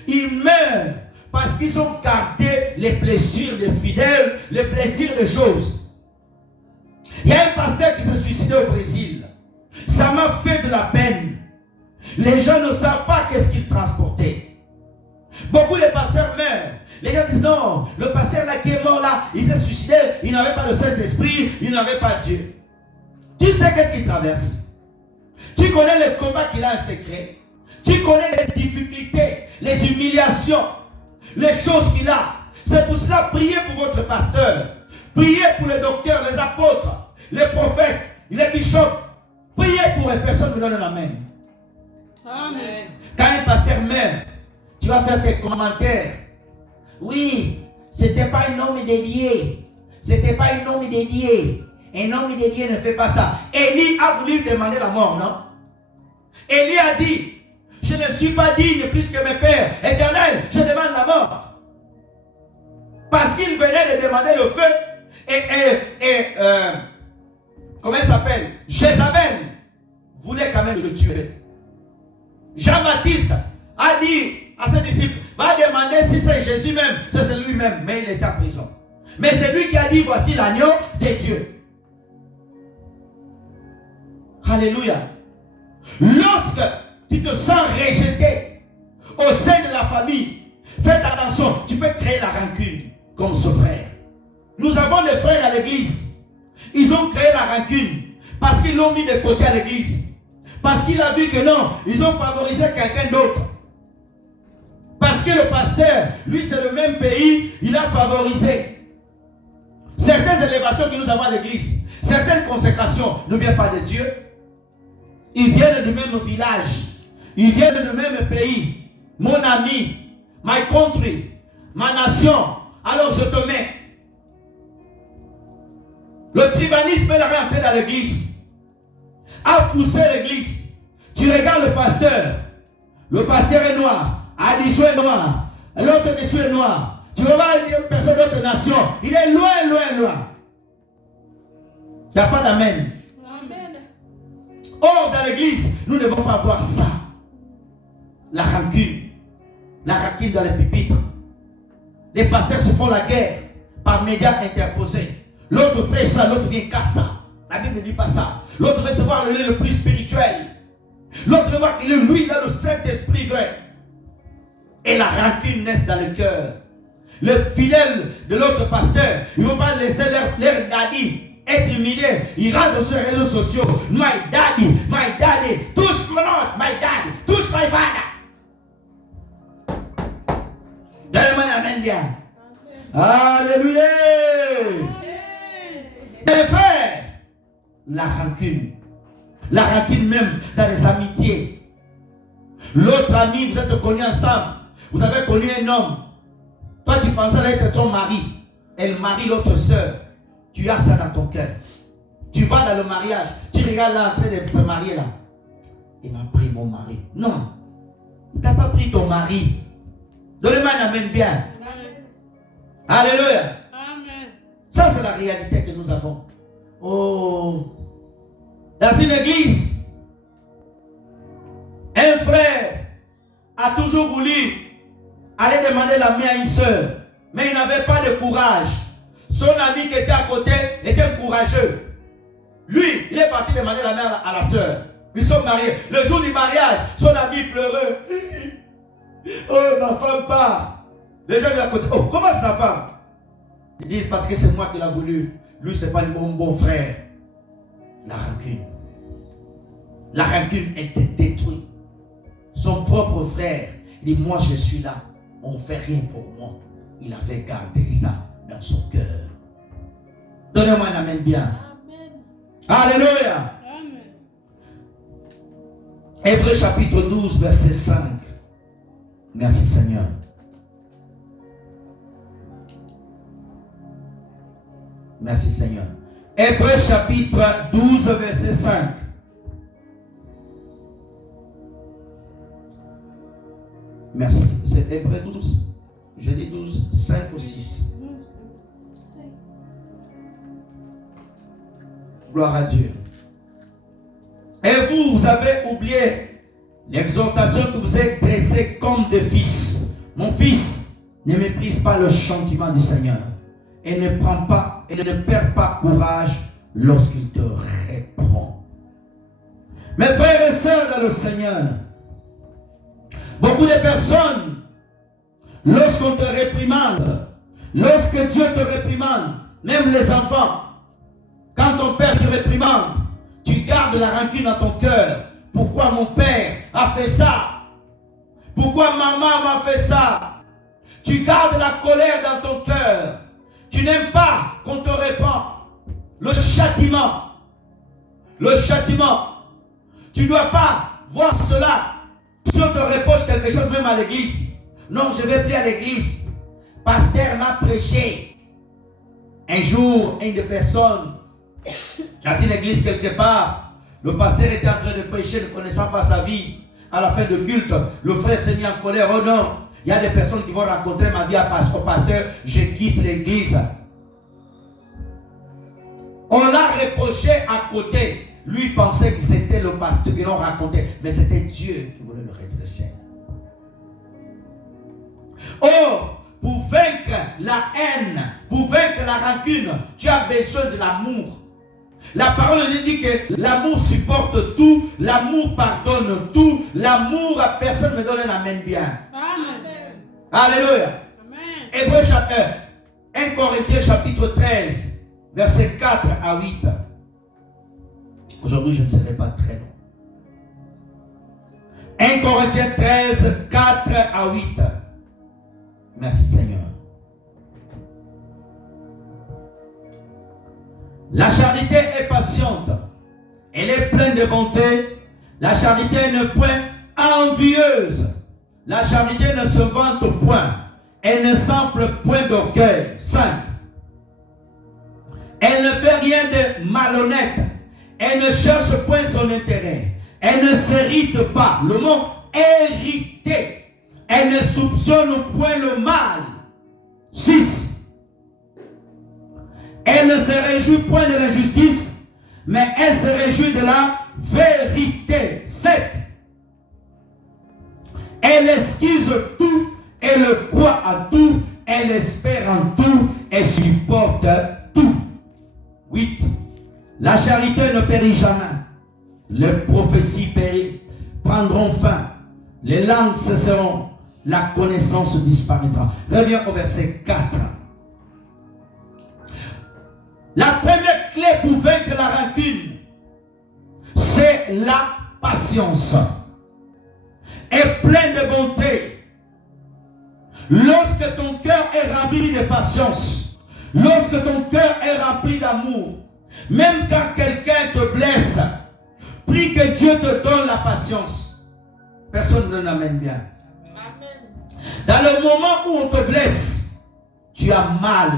ils meurent parce qu'ils ont gardé les blessures des fidèles, les blessures des choses. Il y a un pasteur qui s'est suicidé au Brésil. Ça m'a fait de la peine. Les gens ne savent pas qu'est-ce qu'il transportait. Beaucoup de pasteurs meurent. Les gens disent non, le pasteur là qui est mort là, il s'est suicidé, il n'avait pas le Saint-Esprit, il n'avait pas Dieu. Tu sais qu'est-ce qu'il traverse? Tu connais le combat qu'il a en secret. Tu connais les difficultés, les humiliations, les choses qu'il a. C'est pour cela, priez pour votre pasteur. Priez pour les docteurs, les apôtres, les prophètes, les bishops. Priez pour les personnes qui donnent la main. Amen. Quand un pasteur meurt, tu vas faire tes commentaires. Oui, c'était pas un homme dédié. C'était pas un homme dédié. Un homme dédié ne fait pas ça. Élie a voulu demander la mort, non? Élie a dit, je ne suis pas digne plus que mes pères. Éternel, je demande la mort. Parce qu'il venait de demander le feu. Comment il s'appelle? Jézabel voulait quand même le tuer. Jean-Baptiste a dit à ses disciples, va demander si c'est Jésus même, c'est lui-même, mais il est en prison. Mais c'est lui qui a dit, voici l'agneau de Dieu. Alléluia. Lorsque tu te sens rejeté au sein de la famille, faites attention, tu peux créer la rancune comme ce frère. Nous avons des frères à l'église. Ils ont créé la rancune parce qu'ils l'ont mis de côté à l'église. Parce qu'il a vu que non, ils ont favorisé quelqu'un d'autre. Parce que le pasteur, lui c'est le même pays, il a favorisé. Certaines élévations que nous avons à l'église, certaines consécrations ne viennent pas de Dieu. Ils viennent du même village. Ils viennent du même pays. Mon ami, my country, ma nation. Alors je te mets. Le tribalisme est rentré dans l'église. A foussé l'église. Tu regardes le pasteur. Le pasteur est noir. Adichou est noir. L'autre dessus est noir. Tu vas voir une personne d'autre nation. Il est loin, loin, loin. Il n'y a pas d'amen. Or, dans l'église, nous ne devons pas voir ça. La rancune. La rancune dans les pupitres. Les pasteurs se font la guerre par médias interposés. L'autre prêche ça, l'autre vient casse ça. La Bible ne dit pas ça. L'autre veut se voir le plus spirituel. L'autre veut voir qu'il est lui, il a le Saint-Esprit vrai. Et la rancune naît dans le cœur. Les fidèles de l'autre pasteur, ils ne vont pas laisser leur daddy être humilié. Ils rentrent sur les réseaux sociaux. My daddy, touch my Lord, my daddy, touch my father. Donne-moi la main bien. Alléluia. Mes frères, la rancune même dans les amitiés. L'autre ami, vous êtes connus ensemble. Vous avez connu un homme. Toi, tu pensais être ton mari. Elle marie l'autre soeur. Tu as ça dans ton cœur. Tu vas dans le mariage. Tu regardes là en train de se marier là. Il m'a pris mon mari. Non. Il t'a pas pris ton mari. Donne-moi un amen bien. Amen. Alléluia. Amen. Ça, c'est la réalité que nous avons. Oh. Dans une église, un frère a toujours voulu aller demander la main à une soeur. Mais il n'avait pas de courage. Son ami qui était à côté était courageux. Lui, il est parti demander la main à la soeur. Ils sont mariés. Le jour du mariage, son ami pleurait. Oh, ma femme part. Les gens lui à côté. Oh, comment c'est la femme? Il dit, parce que c'est moi qui l'ai voulu. Lui, c'est pas le bon frère. La rancune. La rancune était détruite. Son propre frère, il dit, moi je suis là. on ne fait rien pour moi. Il avait gardé ça dans son cœur. Donnez-moi un amen bien. Amen. Alléluia. Amen. Hébreux chapitre 12, verset 5. Merci Seigneur. Merci Seigneur. Hébreux chapitre 12, verset 5. Merci. C'est Hébreux 12. Je dis 12, 5 ou 6. Gloire à Dieu. Et vous avez oublié l'exhortation que vous êtes dressée comme des fils. Mon fils, ne méprise pas le châtiment du Seigneur. Et ne perds pas courage lorsqu'il te reprend. Mes frères et sœurs dans le Seigneur, beaucoup de personnes, lorsqu'on te réprimande, lorsque Dieu te réprimande, même les enfants, quand ton père te réprimande, tu gardes la rancune dans ton cœur. Pourquoi mon père a fait ça? Pourquoi maman m'a fait ça? Tu gardes la colère dans ton cœur. Tu n'aimes pas qu'on te répand. Le châtiment. Le châtiment. Tu ne dois pas voir cela. Si on te reproche quelque chose, même à l'église. Non, je ne vais plus à l'église. Pasteur m'a prêché. Un jour, une personne, dans une église quelque part, le pasteur était en train de prêcher, ne connaissant pas sa vie. À la fin de culte, le frère s'est mis en colère. Oh non, il y a des personnes qui vont raconter ma vie au pasteur, je quitte l'église. On l'a reproché à côté. Lui pensait que c'était le pasteur qui l'ont raconté, mais c'était Dieu qui voulait le redresser. Or, pour vaincre la haine, pour vaincre la rancune, tu as besoin de l'amour. La parole nous dit que l'amour supporte tout, l'amour pardonne tout, l'amour, personne ne me donne un amen bien. Amen. Alléluia. Amen. Hébreux chapitre 1 Corinthiens chapitre 13, versets 4 à 8. Aujourd'hui, je ne serai pas très long. 1 Corinthiens 13, 4 à 8. Merci Seigneur. La charité est patiente. Elle est pleine de bonté. La charité n'est point envieuse. La charité ne se vante point. Elle ne s'enfle point d'orgueil. 5. Elle ne fait rien de malhonnête. Elle ne cherche point son intérêt. Elle ne s'irrite pas. Le mot hériter. Elle ne soupçonne point le mal. 6. Elle ne se réjouit point de l'injustice, mais elle se réjouit de la vérité. 7. Elle esquisse tout, elle croit à tout, elle espère en tout, elle supporte tout. 8. La charité ne périt jamais. Les prophéties prendront fin. Les langues cesseront. La connaissance disparaîtra. Reviens au verset 4. La première clé pour vaincre la rancune, c'est la patience. Et plein de bonté. Lorsque ton cœur est rempli de patience, lorsque ton cœur est rempli d'amour, même quand quelqu'un te blesse, prie que Dieu te donne la patience. Personne ne l'amène bien. Dans le moment où on te blesse, tu as mal.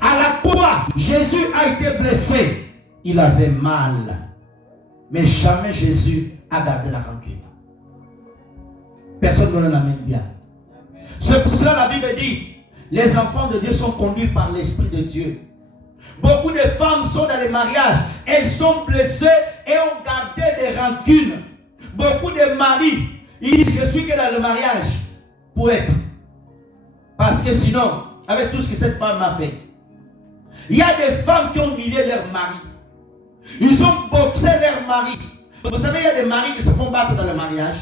À la croix, Jésus a été blessé. Il avait mal. Mais jamais Jésus a gardé la rancune. Personne ne l'amène bien. C'est pour cela la Bible dit, les enfants de Dieu sont conduits par l'Esprit de Dieu. Beaucoup de femmes sont dans les mariages. Elles sont blessées et ont gardé des rancunes. Beaucoup de maris, ils disent, je suis que dans le mariage pour être. Parce que sinon, avec tout ce que cette femme m'a fait, il y a des femmes qui ont humilié leur mari. Ils ont boxé leur mari. Vous savez, il y a des maris qui se font battre dans le mariage.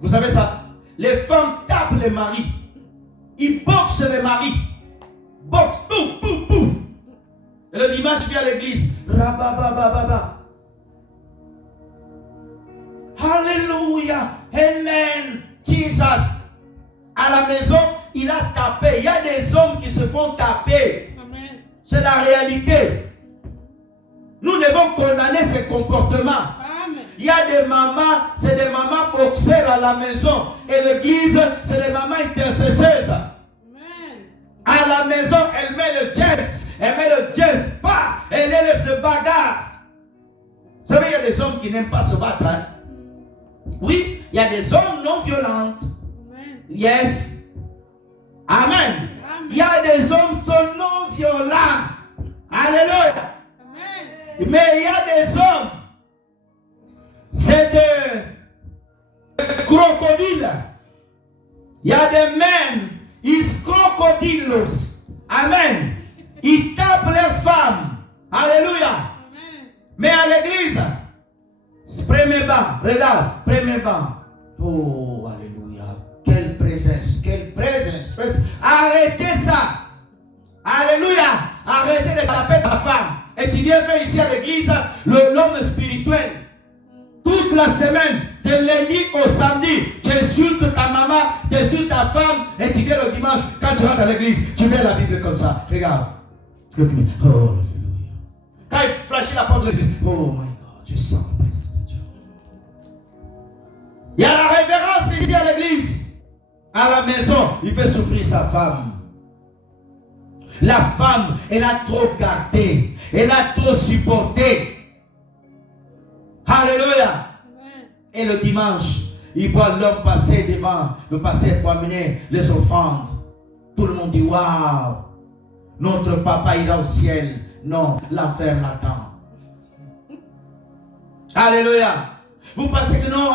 Vous savez ça? Les femmes tapent les maris. Ils boxent les maris. Boxent, boum, boum, boum. Et le dimanche, je viens à l'église. Rabababababa. Alléluia. Amen. Jesus. À la maison, il a tapé. Il y a des hommes qui se font taper. C'est la réalité. Nous devons condamner ces comportements. Il y a des mamans, c'est des mamans boxeurs à la maison. Et l'église, c'est des mamans intercesseuses. À la maison, elle met le jazz. Elle met le jazz. Bah, elle se bagarre. Vous savez, il y a des hommes qui n'aiment pas se battre. Hein? Oui, il y a des hommes non violents. Yes. Amen. Il y a des hommes non violents. Alléluia. Mais il y a des hommes, c'est des crocodiles. Il y a des men, ils crocodiles. Amen. Ils tapent leurs femmes. Alléluia. Mais à l'église, premier banc, regarde, premier banc. Oh, alléluia. Quelle présence, quelle présence. Arrêtez ça. Alléluia. Arrêtez de taper ta femme. Et tu viens faire ici à l'église l'homme spirituel. Toute la semaine, de lundi au samedi, tu insultes ta maman, tu insultes ta femme, et tu viens le dimanche, quand tu rentres à l'église, tu mets la Bible comme ça. Regarde. Look at me. Oh, alléluia. Quand il flashait la porte de l'église, oh my God, je sens la présence de Dieu. Il y a la révérence ici à l'église. À la maison, il fait souffrir sa femme. La femme, elle a trop gardé. Elle a trop supporté. Alléluia. Et le dimanche, il voit l'homme passer devant, le passer pour amener les offrandes. Tout le monde dit, waouh, notre papa ira au ciel. Non, l'enfer l'attend. Alléluia. Vous pensez que non,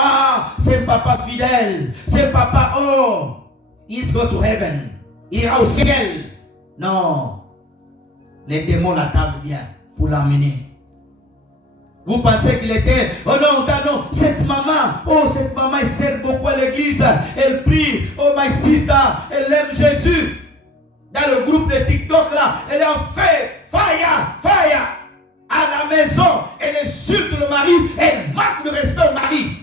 c'est un papa fidèle. C'est un papa, oh, he's go to heaven. Il ira au ciel. Non. Les démons l'attendent bien pour l'amener. Vous pensez qu'il était, oh non, non, cette maman, elle sert beaucoup à l'église. Elle prie, oh my sister, elle aime Jésus. Dans le groupe de TikTok là, elle est en feu, fire. À la maison, elle insulte le mari, elle manque de respect au mari.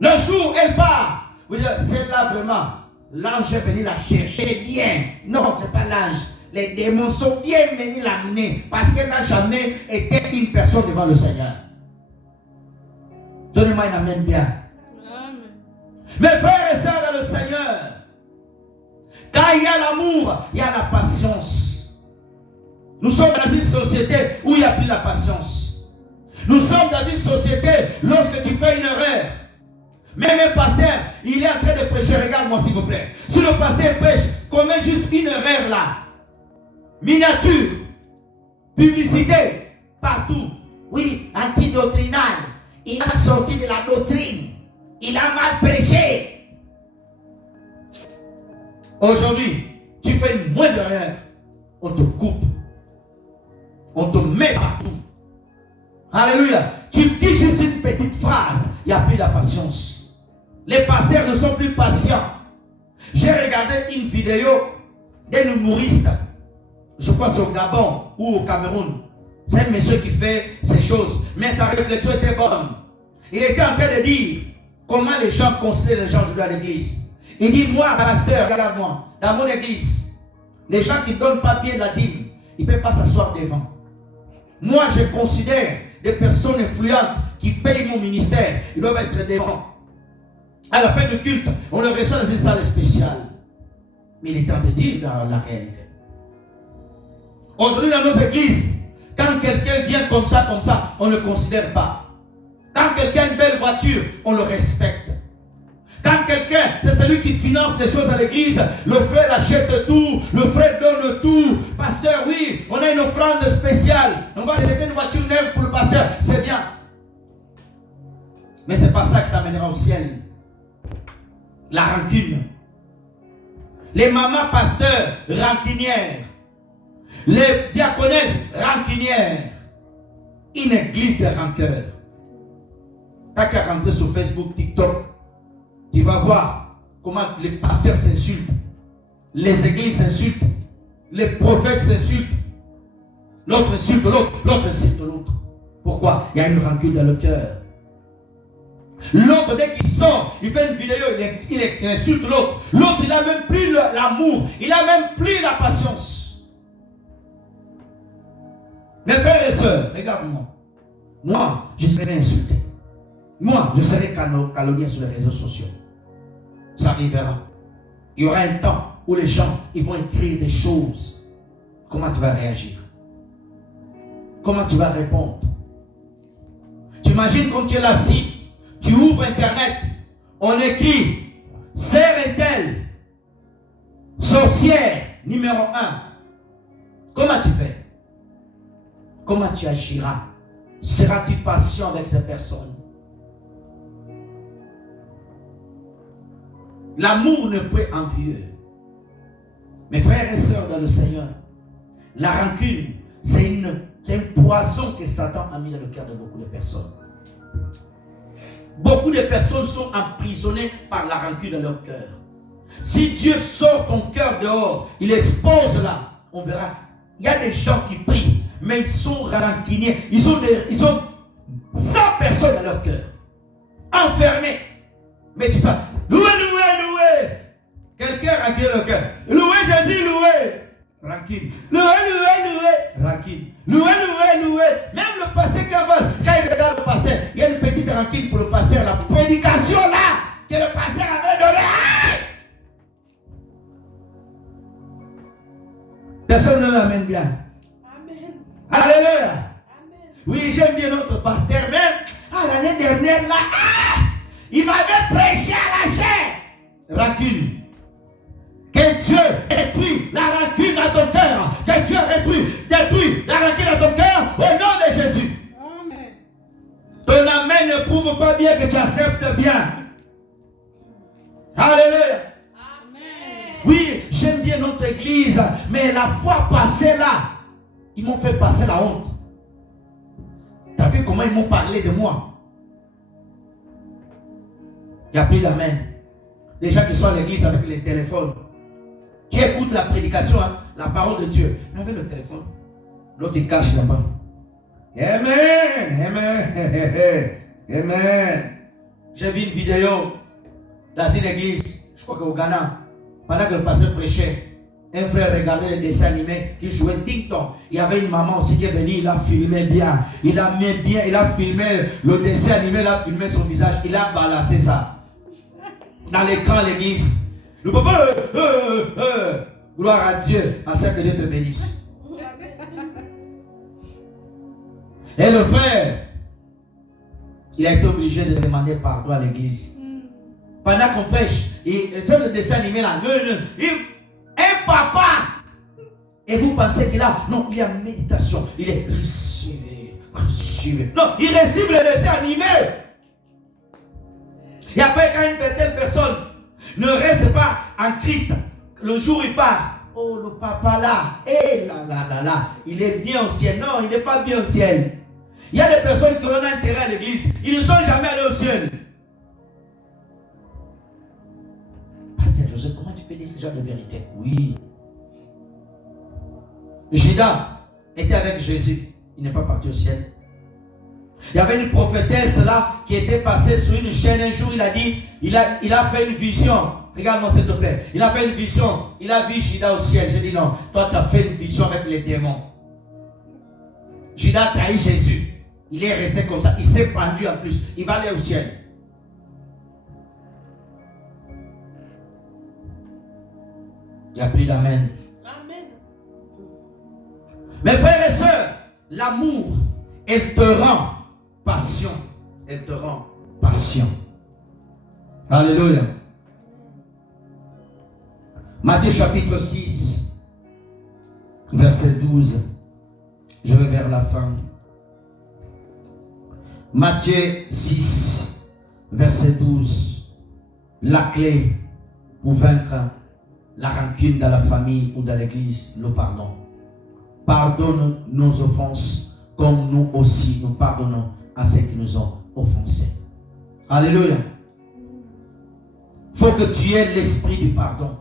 Le jour où elle part, vous dites, celle-là vraiment, l'ange est venu la chercher bien. Non, ce n'est pas l'ange. Les démons sont bien venus l'amener parce qu'elle n'a jamais été une personne devant le Seigneur. Donnez-moi une amen bien. Amen. Mes frères et sœurs dans le Seigneur, quand il y a l'amour, il y a la patience. Nous sommes dans une société où il n'y a plus la patience. Nous sommes dans une société, lorsque tu fais une erreur, même un pasteur, il est en train de prêcher, regarde-moi s'il vous plaît. Si le pasteur prêche, commet juste une erreur là, miniature, publicité, partout. Oui, antidoctrinal. Il a sorti de la doctrine. Il a mal prêché. Aujourd'hui, tu fais une moindre erreur, on te coupe. On te met partout. Alléluia. Tu dis juste une petite phrase, il n'y a plus la patience. Les pasteurs ne sont plus patients. J'ai regardé une vidéo d'un humoriste. Je crois c'est au Gabon ou au Cameroun. C'est un monsieur qui fait ces choses. Mais sa réflexion était bonne. Il était en train de dire comment les gens considèrent les gens aujourd'hui à l'église. Il dit, moi, pasteur, regarde-moi, dans mon église, les gens qui ne donnent pas bien la dîme, ils ne peuvent pas s'asseoir devant. Moi, je considère des personnes influentes qui payent mon ministère, ils doivent être devant. À la fin du culte, on le reçoit dans une salle spéciale. Mais il est en train de dire la réalité. Aujourd'hui, dans nos églises, quand quelqu'un vient comme ça, on ne le considère pas. Quand quelqu'un a une belle voiture, on le respecte. Quand quelqu'un, c'est celui qui finance des choses à l'église, le frère achète tout, le frère donne tout. Pasteur, oui, on a une offrande spéciale. On va acheter une voiture neuve pour le pasteur, c'est bien. Mais ce n'est pas ça qui t'amènera au ciel. La rancune. Les mamans pasteurs rancunières. Les diaconesses rancunières. Une église de rancœur. T'as qu'à rentrer sur Facebook, TikTok. Tu vas voir comment les pasteurs s'insultent. Les églises s'insultent. Les prophètes s'insultent. L'autre insulte l'autre. L'autre insulte l'autre. Pourquoi? Il y a une rancune dans le cœur. L'autre, dès qu'il sort, il fait une vidéo, il insulte l'autre. L'autre, il n'a même plus l'amour, il n'a même plus la patience. Mes frères et sœurs, regarde-moi. Moi, je serai insulté. Moi, je serai calomnié sur les réseaux sociaux. Ça arrivera. Il y aura un temps où les gens ils vont écrire des choses. Comment tu vas réagir? Comment tu vas répondre? Tu imagines comme tu es là, si tu ouvres Internet, on écrit sœur est-elle sorcière numéro 1. Comment tu fais? Comment tu agiras? Seras-tu patient avec ces personnes? L'amour ne peut envieux. Mes frères et sœurs dans le Seigneur, la rancune, c'est un poison que Satan a mis dans le cœur de beaucoup de personnes. Beaucoup de personnes sont emprisonnées par la rancune dans leur cœur. Si Dieu sort ton cœur dehors, il expose là, on verra. Il y a des gens qui prient, mais ils sont rancuniers. Ils ont 100 personnes dans leur cœur, enfermées. Mais tu sais, louez, louez, louez. Quelqu'un rancune le cœur. Louez Jésus, louez. Rancune. Louez, louez, louez. Rancune. Louez, louez, louez. Même le pasteur qui avance, quand il regarde le pasteur, il y a une petite rancune pour le pasteur. La prédication là, que le pasteur avait donnée. Personne ne l'amène bien. Amen. Alléluia. Amen. Oui, j'aime bien notre pasteur même. L'année dernière là, il m'avait prêché à la chair. Rancune. Que Dieu détruit la rancune à ton cœur. Que Dieu détruit la rancune à ton cœur au nom de Jésus. Amen. Ton amen ne prouve pas bien que tu acceptes bien. Alléluia. Amen. Oui, j'aime bien notre église, mais la fois passée là, ils m'ont fait passer la honte. Tu as vu comment ils m'ont parlé de moi? Il n'y a plus d'amen. Les gens qui sont à l'église avec les téléphones. Tu écoutes la prédication, hein, la parole de Dieu. Mais avec le téléphone, l'autre il cache là-bas. Amen, amen, amen. J'ai vu une vidéo dans une église, je crois qu'au Ghana, pendant que le pasteur prêchait, un frère regardait les dessins animés qui jouaient ding-dong. Il y avait une maman aussi qui est venue, il a filmé bien. Il a mis bien, il a filmé le dessin animé, il a filmé son visage, il a balancé ça. Dans l'écran l'église. Le papa, gloire à Dieu, à ce que Dieu te bénisse. Et le frère, il a été obligé de demander pardon à l'église. Pendant qu'on prêche, le dessin animé là, un papa, et vous pensez qu'il a, non, il est en méditation, il est recevez. Non, il récibe le dessin animé. Et après, quand une telle personne ne reste pas en Christ, le jour où il part, oh le papa là, il est bien au ciel. Non, il n'est pas bien au ciel. Il y a des personnes qui ont intérêt à l'église, ils ne sont jamais allés au ciel. Pasteur Joseph, comment tu peux dire ce genre de vérité? Oui. Judas était avec Jésus, il n'est pas parti au ciel. Il y avait une prophétesse là qui était passée sur une chaîne un jour, il a dit, il a fait une vision. Regarde-moi s'il te plaît. Il a fait une vision. Il a vu Judas au ciel. J'ai dit non, toi tu as fait une vision avec les démons. Judas a trahi Jésus. Il est resté comme ça. Il s'est pendu en plus. Il va aller au ciel. Il n'y a plus d'amen. Amen. Mes frères et sœurs, l'amour, elle te rend patient. Elle te rend patient. Alléluia. Matthieu chapitre 6, verset 12. Je vais vers la fin. Matthieu 6, verset 12. La clé pour vaincre la rancune dans la famille ou dans l'église, le pardon. Pardonne nos offenses comme nous aussi nous pardonnons à ceux qui nous ont offensés. Alléluia. Il faut que tu aies l'esprit du pardon.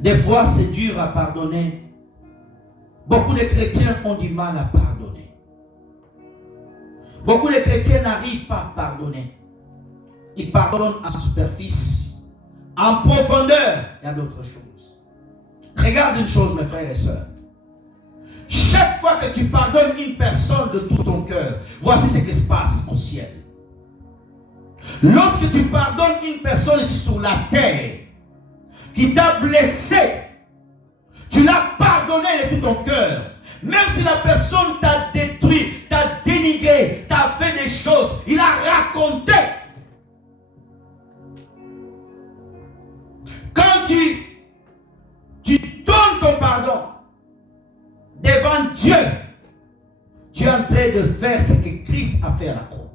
Des fois, c'est dur à pardonner. Beaucoup de chrétiens ont du mal à pardonner. Beaucoup de chrétiens n'arrivent pas à pardonner. Ils pardonnent en superficie. En profondeur, il y a d'autres choses. Regarde une chose, mes frères et sœurs. Chaque fois que tu pardonnes une personne de tout ton cœur, voici ce qui se passe au ciel. Lorsque tu pardonnes une personne ici sur la terre qui t'a blessé, tu l'as pardonné de tout ton cœur. Même si la personne t'a détruit, t'a dénigré, t'a fait des choses, il a raconté. Quand tu donnes ton pardon devant Dieu, tu es en train de faire ce que Christ a fait à la croix.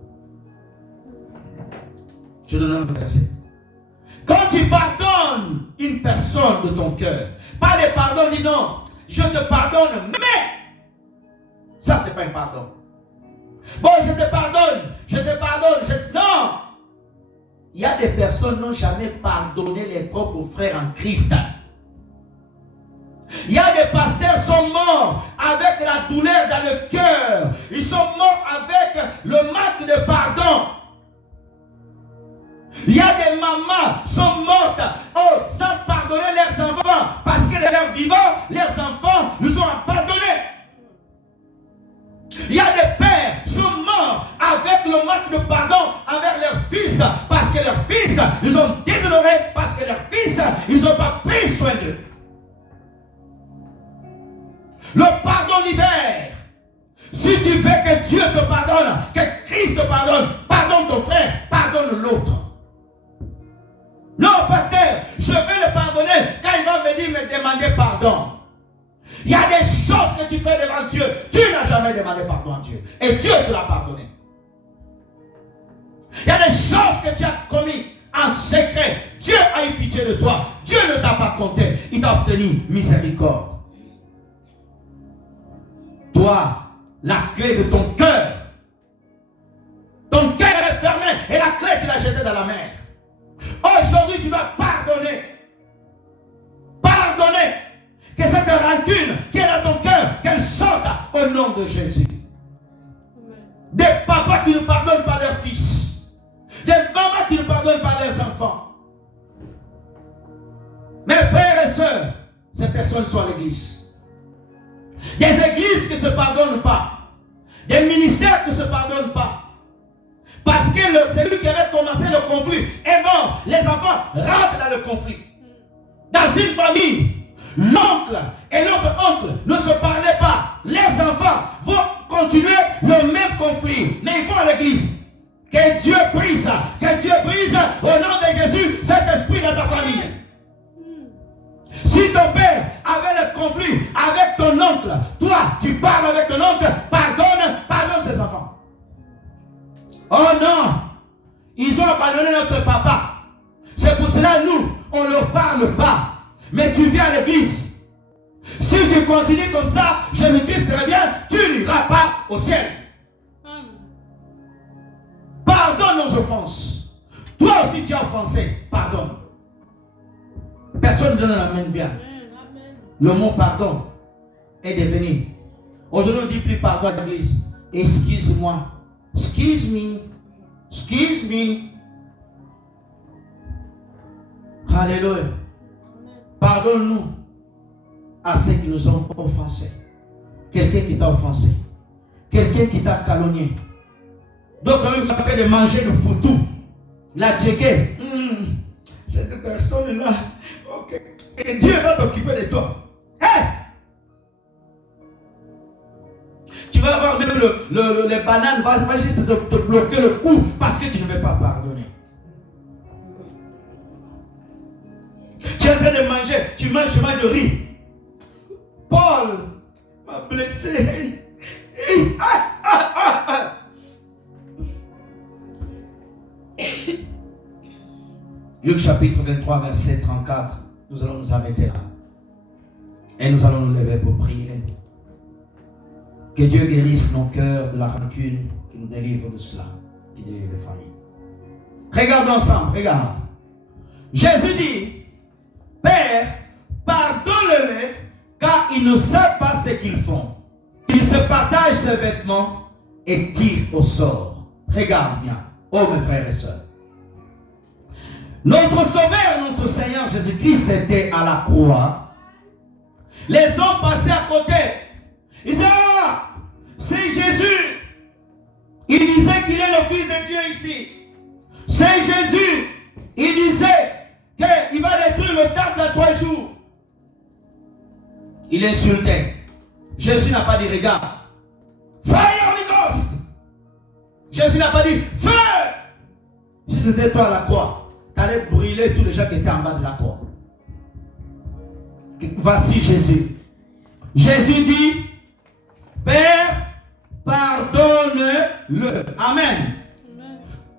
Je donne un verset. Quand tu pardonnes une personne de ton cœur, pas le pardon, dis non, je te pardonne, mais ça c'est pas un pardon. Bon, je te pardonne, non. Il y a des personnes qui n'ont jamais pardonné les propres frères en Christ. Il y a des pasteurs qui sont morts avec la douleur dans le cœur. Ils sont morts avec le manque de pardon. Il y a des mamans qui sont mortes sans pardonner leurs enfants parce que leurs vivants, leurs enfants nous ont abandonnés. Il y a des pères qui sont morts avec le manque de pardon envers leurs fils parce que leurs fils nous ont déshonorés, parce que leurs fils ils n'ont pas pris soin d'eux. Le pardon libère. Si tu veux que Dieu te pardonne, que Christ te pardonne, pardonne ton frère, pardonne l'autre. Non, pasteur, je vais le pardonner quand il va venir me demander pardon. Il y a des choses que tu fais devant Dieu. Tu n'as jamais demandé pardon à Dieu. Et Dieu te l'a pardonné. Il y a des choses que tu as commises en secret. Dieu a eu pitié de toi. Dieu ne t'a pas compté. Il t'a obtenu miséricorde. Toi, la clé de ton cœur. Ton cœur est fermé et la clé tu l'as jetée dans la mer. Aujourd'hui, tu dois pardonner. Pardonner. Que cette rancune qui est dans ton cœur, qu'elle sorte au nom de Jésus. Des papas qui ne pardonnent pas leurs fils. Des mamans qui ne pardonnent pas leurs enfants. Mes frères et sœurs, ces personnes sont à l'église. Des églises qui ne se pardonnent pas. Des ministères qui ne se pardonnent pas. Parce que celui qui avait commencé le conflit est mort. Les enfants rentrent dans le conflit. Dans une famille, l'oncle et l'autre oncle ne se parlaient pas. Les enfants vont continuer le même conflit. Mais ils vont à l'église. Que Dieu brise au nom de Jésus cet esprit dans ta famille. Si ton père avait le conflit avec ton oncle, toi tu parles avec ton oncle, pardonne ses enfants. Oh non, ils ont abandonné notre papa. C'est pour cela nous, on ne leur parle pas. Mais tu viens à l'église. Si tu continues comme ça, Jésus-Christ revient, tu n'iras pas au ciel. Pardonne nos offenses. Toi aussi tu as offensé, pardonne. Personne ne donne la main bien. Le mot pardon est devenu. Aujourd'hui on ne dit plus pardon à l'église. Excuse-moi. Excuse me. Excuse me. Alléluia. Pardonne-nous à ceux qui nous ont offensés. Quelqu'un qui t'a offensé. Quelqu'un qui t'a calomnié. D'autres même ça fait de manger le foutu. La tchéquée. Cette personne-là. Ok. Et Dieu va t'occuper de toi. Hey! Tu vas avoir même les bananes, va juste te bloquer le cou parce que tu ne veux pas pardonner. Tu es en train de manger, tu manges de riz. Paul m'a blessé. Luc chapitre 23, verset 34. Nous allons nous arrêter là. Et nous allons nous lever pour prier. Que Dieu guérisse nos cœurs de la rancune, qui nous délivre de cela, qui délivre les familles. Regardons ensemble, regarde. Jésus dit, Père, pardonne-les, car ils ne savent pas ce qu'ils font. Ils se partagent ses vêtements et tire au sort. Regarde bien, oh mes frères et sœurs. Notre Sauveur, notre Seigneur Jésus-Christ était à la croix. Les hommes passaient à côté. Ils disaient, ah, c'est Jésus. Il disait qu'il est le Fils de Dieu ici. C'est Jésus. Il disait qu'il va détruire le temple à 3 jours. Il insultait. Jésus n'a pas dit, regarde, fire Holy Ghost. Jésus n'a pas dit, feu. Si c'était toi à la croix, tu allais brûler tous les gens qui étaient en bas de la croix. Voici Jésus. Jésus dit, Père, pardonne-le. Amen.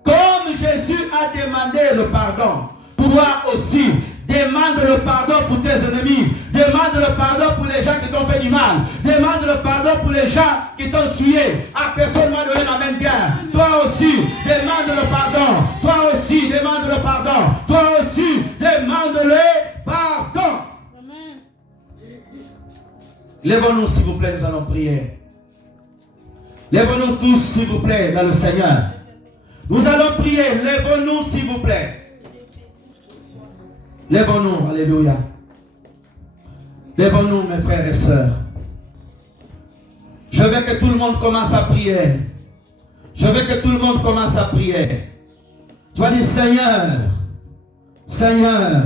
Comme Jésus a demandé le pardon, toi aussi, demande le pardon pour tes ennemis. Demande le pardon pour les gens qui t'ont fait du mal. Demande le pardon pour les gens qui t'ont sué. Ah, personne m'a donné la main bien. Toi aussi, demande le pardon. Toi aussi, demande le pardon. Toi aussi, demande le pardon. Amen. Lèvons-nous, s'il vous plaît, nous allons prier. Lèvons-nous tous, s'il vous plaît, dans le Seigneur. Nous allons prier. Lèvons-nous, s'il vous plaît. Lèvons-nous, alléluia. Lèvons-nous, mes frères et sœurs. Je veux que tout le monde commence à prier. Je veux que tout le monde commence à prier. Tu vas dire, Seigneur, Seigneur,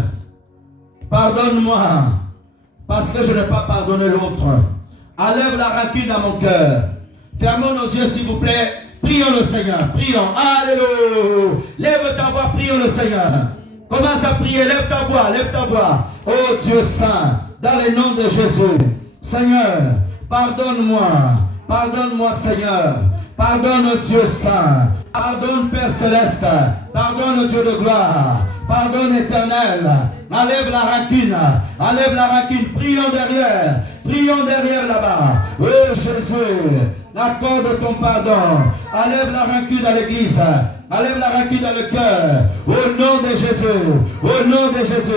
pardonne-moi, parce que je n'ai pas pardonné l'autre. Enlève la rancune dans mon cœur. Fermons nos yeux, s'il vous plaît. Prions le Seigneur. Prions. Alléluia. Lève ta voix, prions le Seigneur. Commence à prier, lève ta voix, lève ta voix. Oh Dieu Saint, dans le nom de Jésus. Seigneur, pardonne-moi. Pardonne-moi, Seigneur. Pardonne Dieu Saint. Pardonne Père Céleste. Pardonne Dieu de gloire. Pardonne Éternel. Enlève la rancune. Enlève la rancune. Prions derrière. Prions derrière là-bas. Oh Jésus, accorde ton pardon. Enlève la rancune à l'église. Enlève la rancune dans le cœur. Au nom de Jésus. Au nom de Jésus.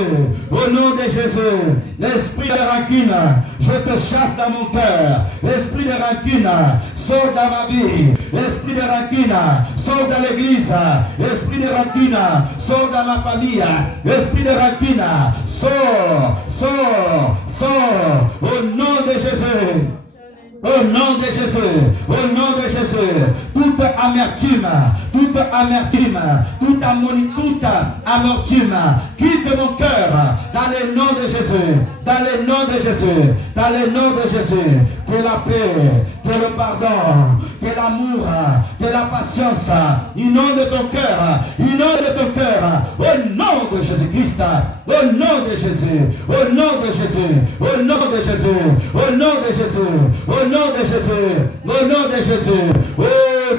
Au nom de Jésus. L'esprit de rancune, je te chasse dans mon cœur. L'esprit de rancune, sort dans ma vie. L'esprit de rancune, sort dans l'église. L'esprit de rancune, sort dans ma famille. L'esprit de rancune, sort, sort, sort. Au nom de Jésus. Au nom de Jésus, au nom de Jésus, toute amertume, toute amertume, toute amertume, quitte mon cœur, dans le nom de Jésus, dans le nom de Jésus, dans le nom de Jésus, que la paix, que le pardon, que l'amour, que la patience, inonde ton cœur, au nom de Jésus-Christ, au nom de Jésus, au nom de Jésus, au nom de Jésus, au nom de Jésus, au nom de Jésus, au nom de Jésus, oh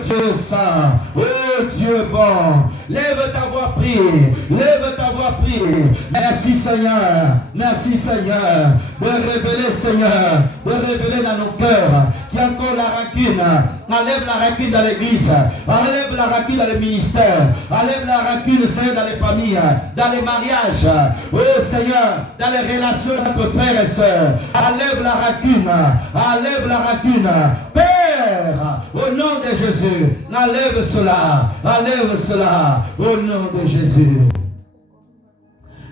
Dieu saint, oh Dieu bon, lève ta voix, prie, lève ta voix, prie. Merci Seigneur, de révéler Seigneur, de révéler dans nos cœurs qu'il y a encore la rancune. Enlève la rancune dans l'église, enlève la rancune dans le ministère, enlève la rancune Seigneur dans les familles, dans les mariages, oh Seigneur, dans les relations entre frères et sœurs, enlève la rancune, enlève la rancune, Père, au nom de Jésus, enlève cela, au nom de Jésus.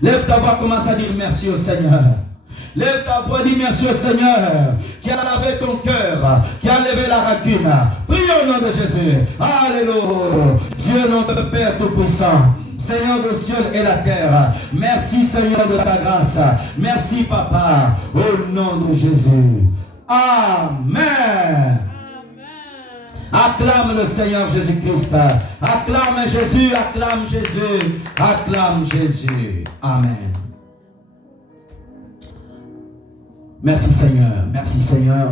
Lève ta voix, commence à dire merci au Seigneur. Lève ta voix, dis merci au Seigneur qui a lavé ton cœur, qui a enlevé la rancune. Prie au nom de Jésus. Alléluia. Dieu notre Père Tout-Puissant, Seigneur du ciel et la terre, merci Seigneur de ta grâce. Merci Papa, au nom de Jésus. Amen. Acclame le Seigneur Jésus-Christ. Acclame Jésus, acclame Jésus, acclame Jésus. Amen. Merci Seigneur, merci Seigneur.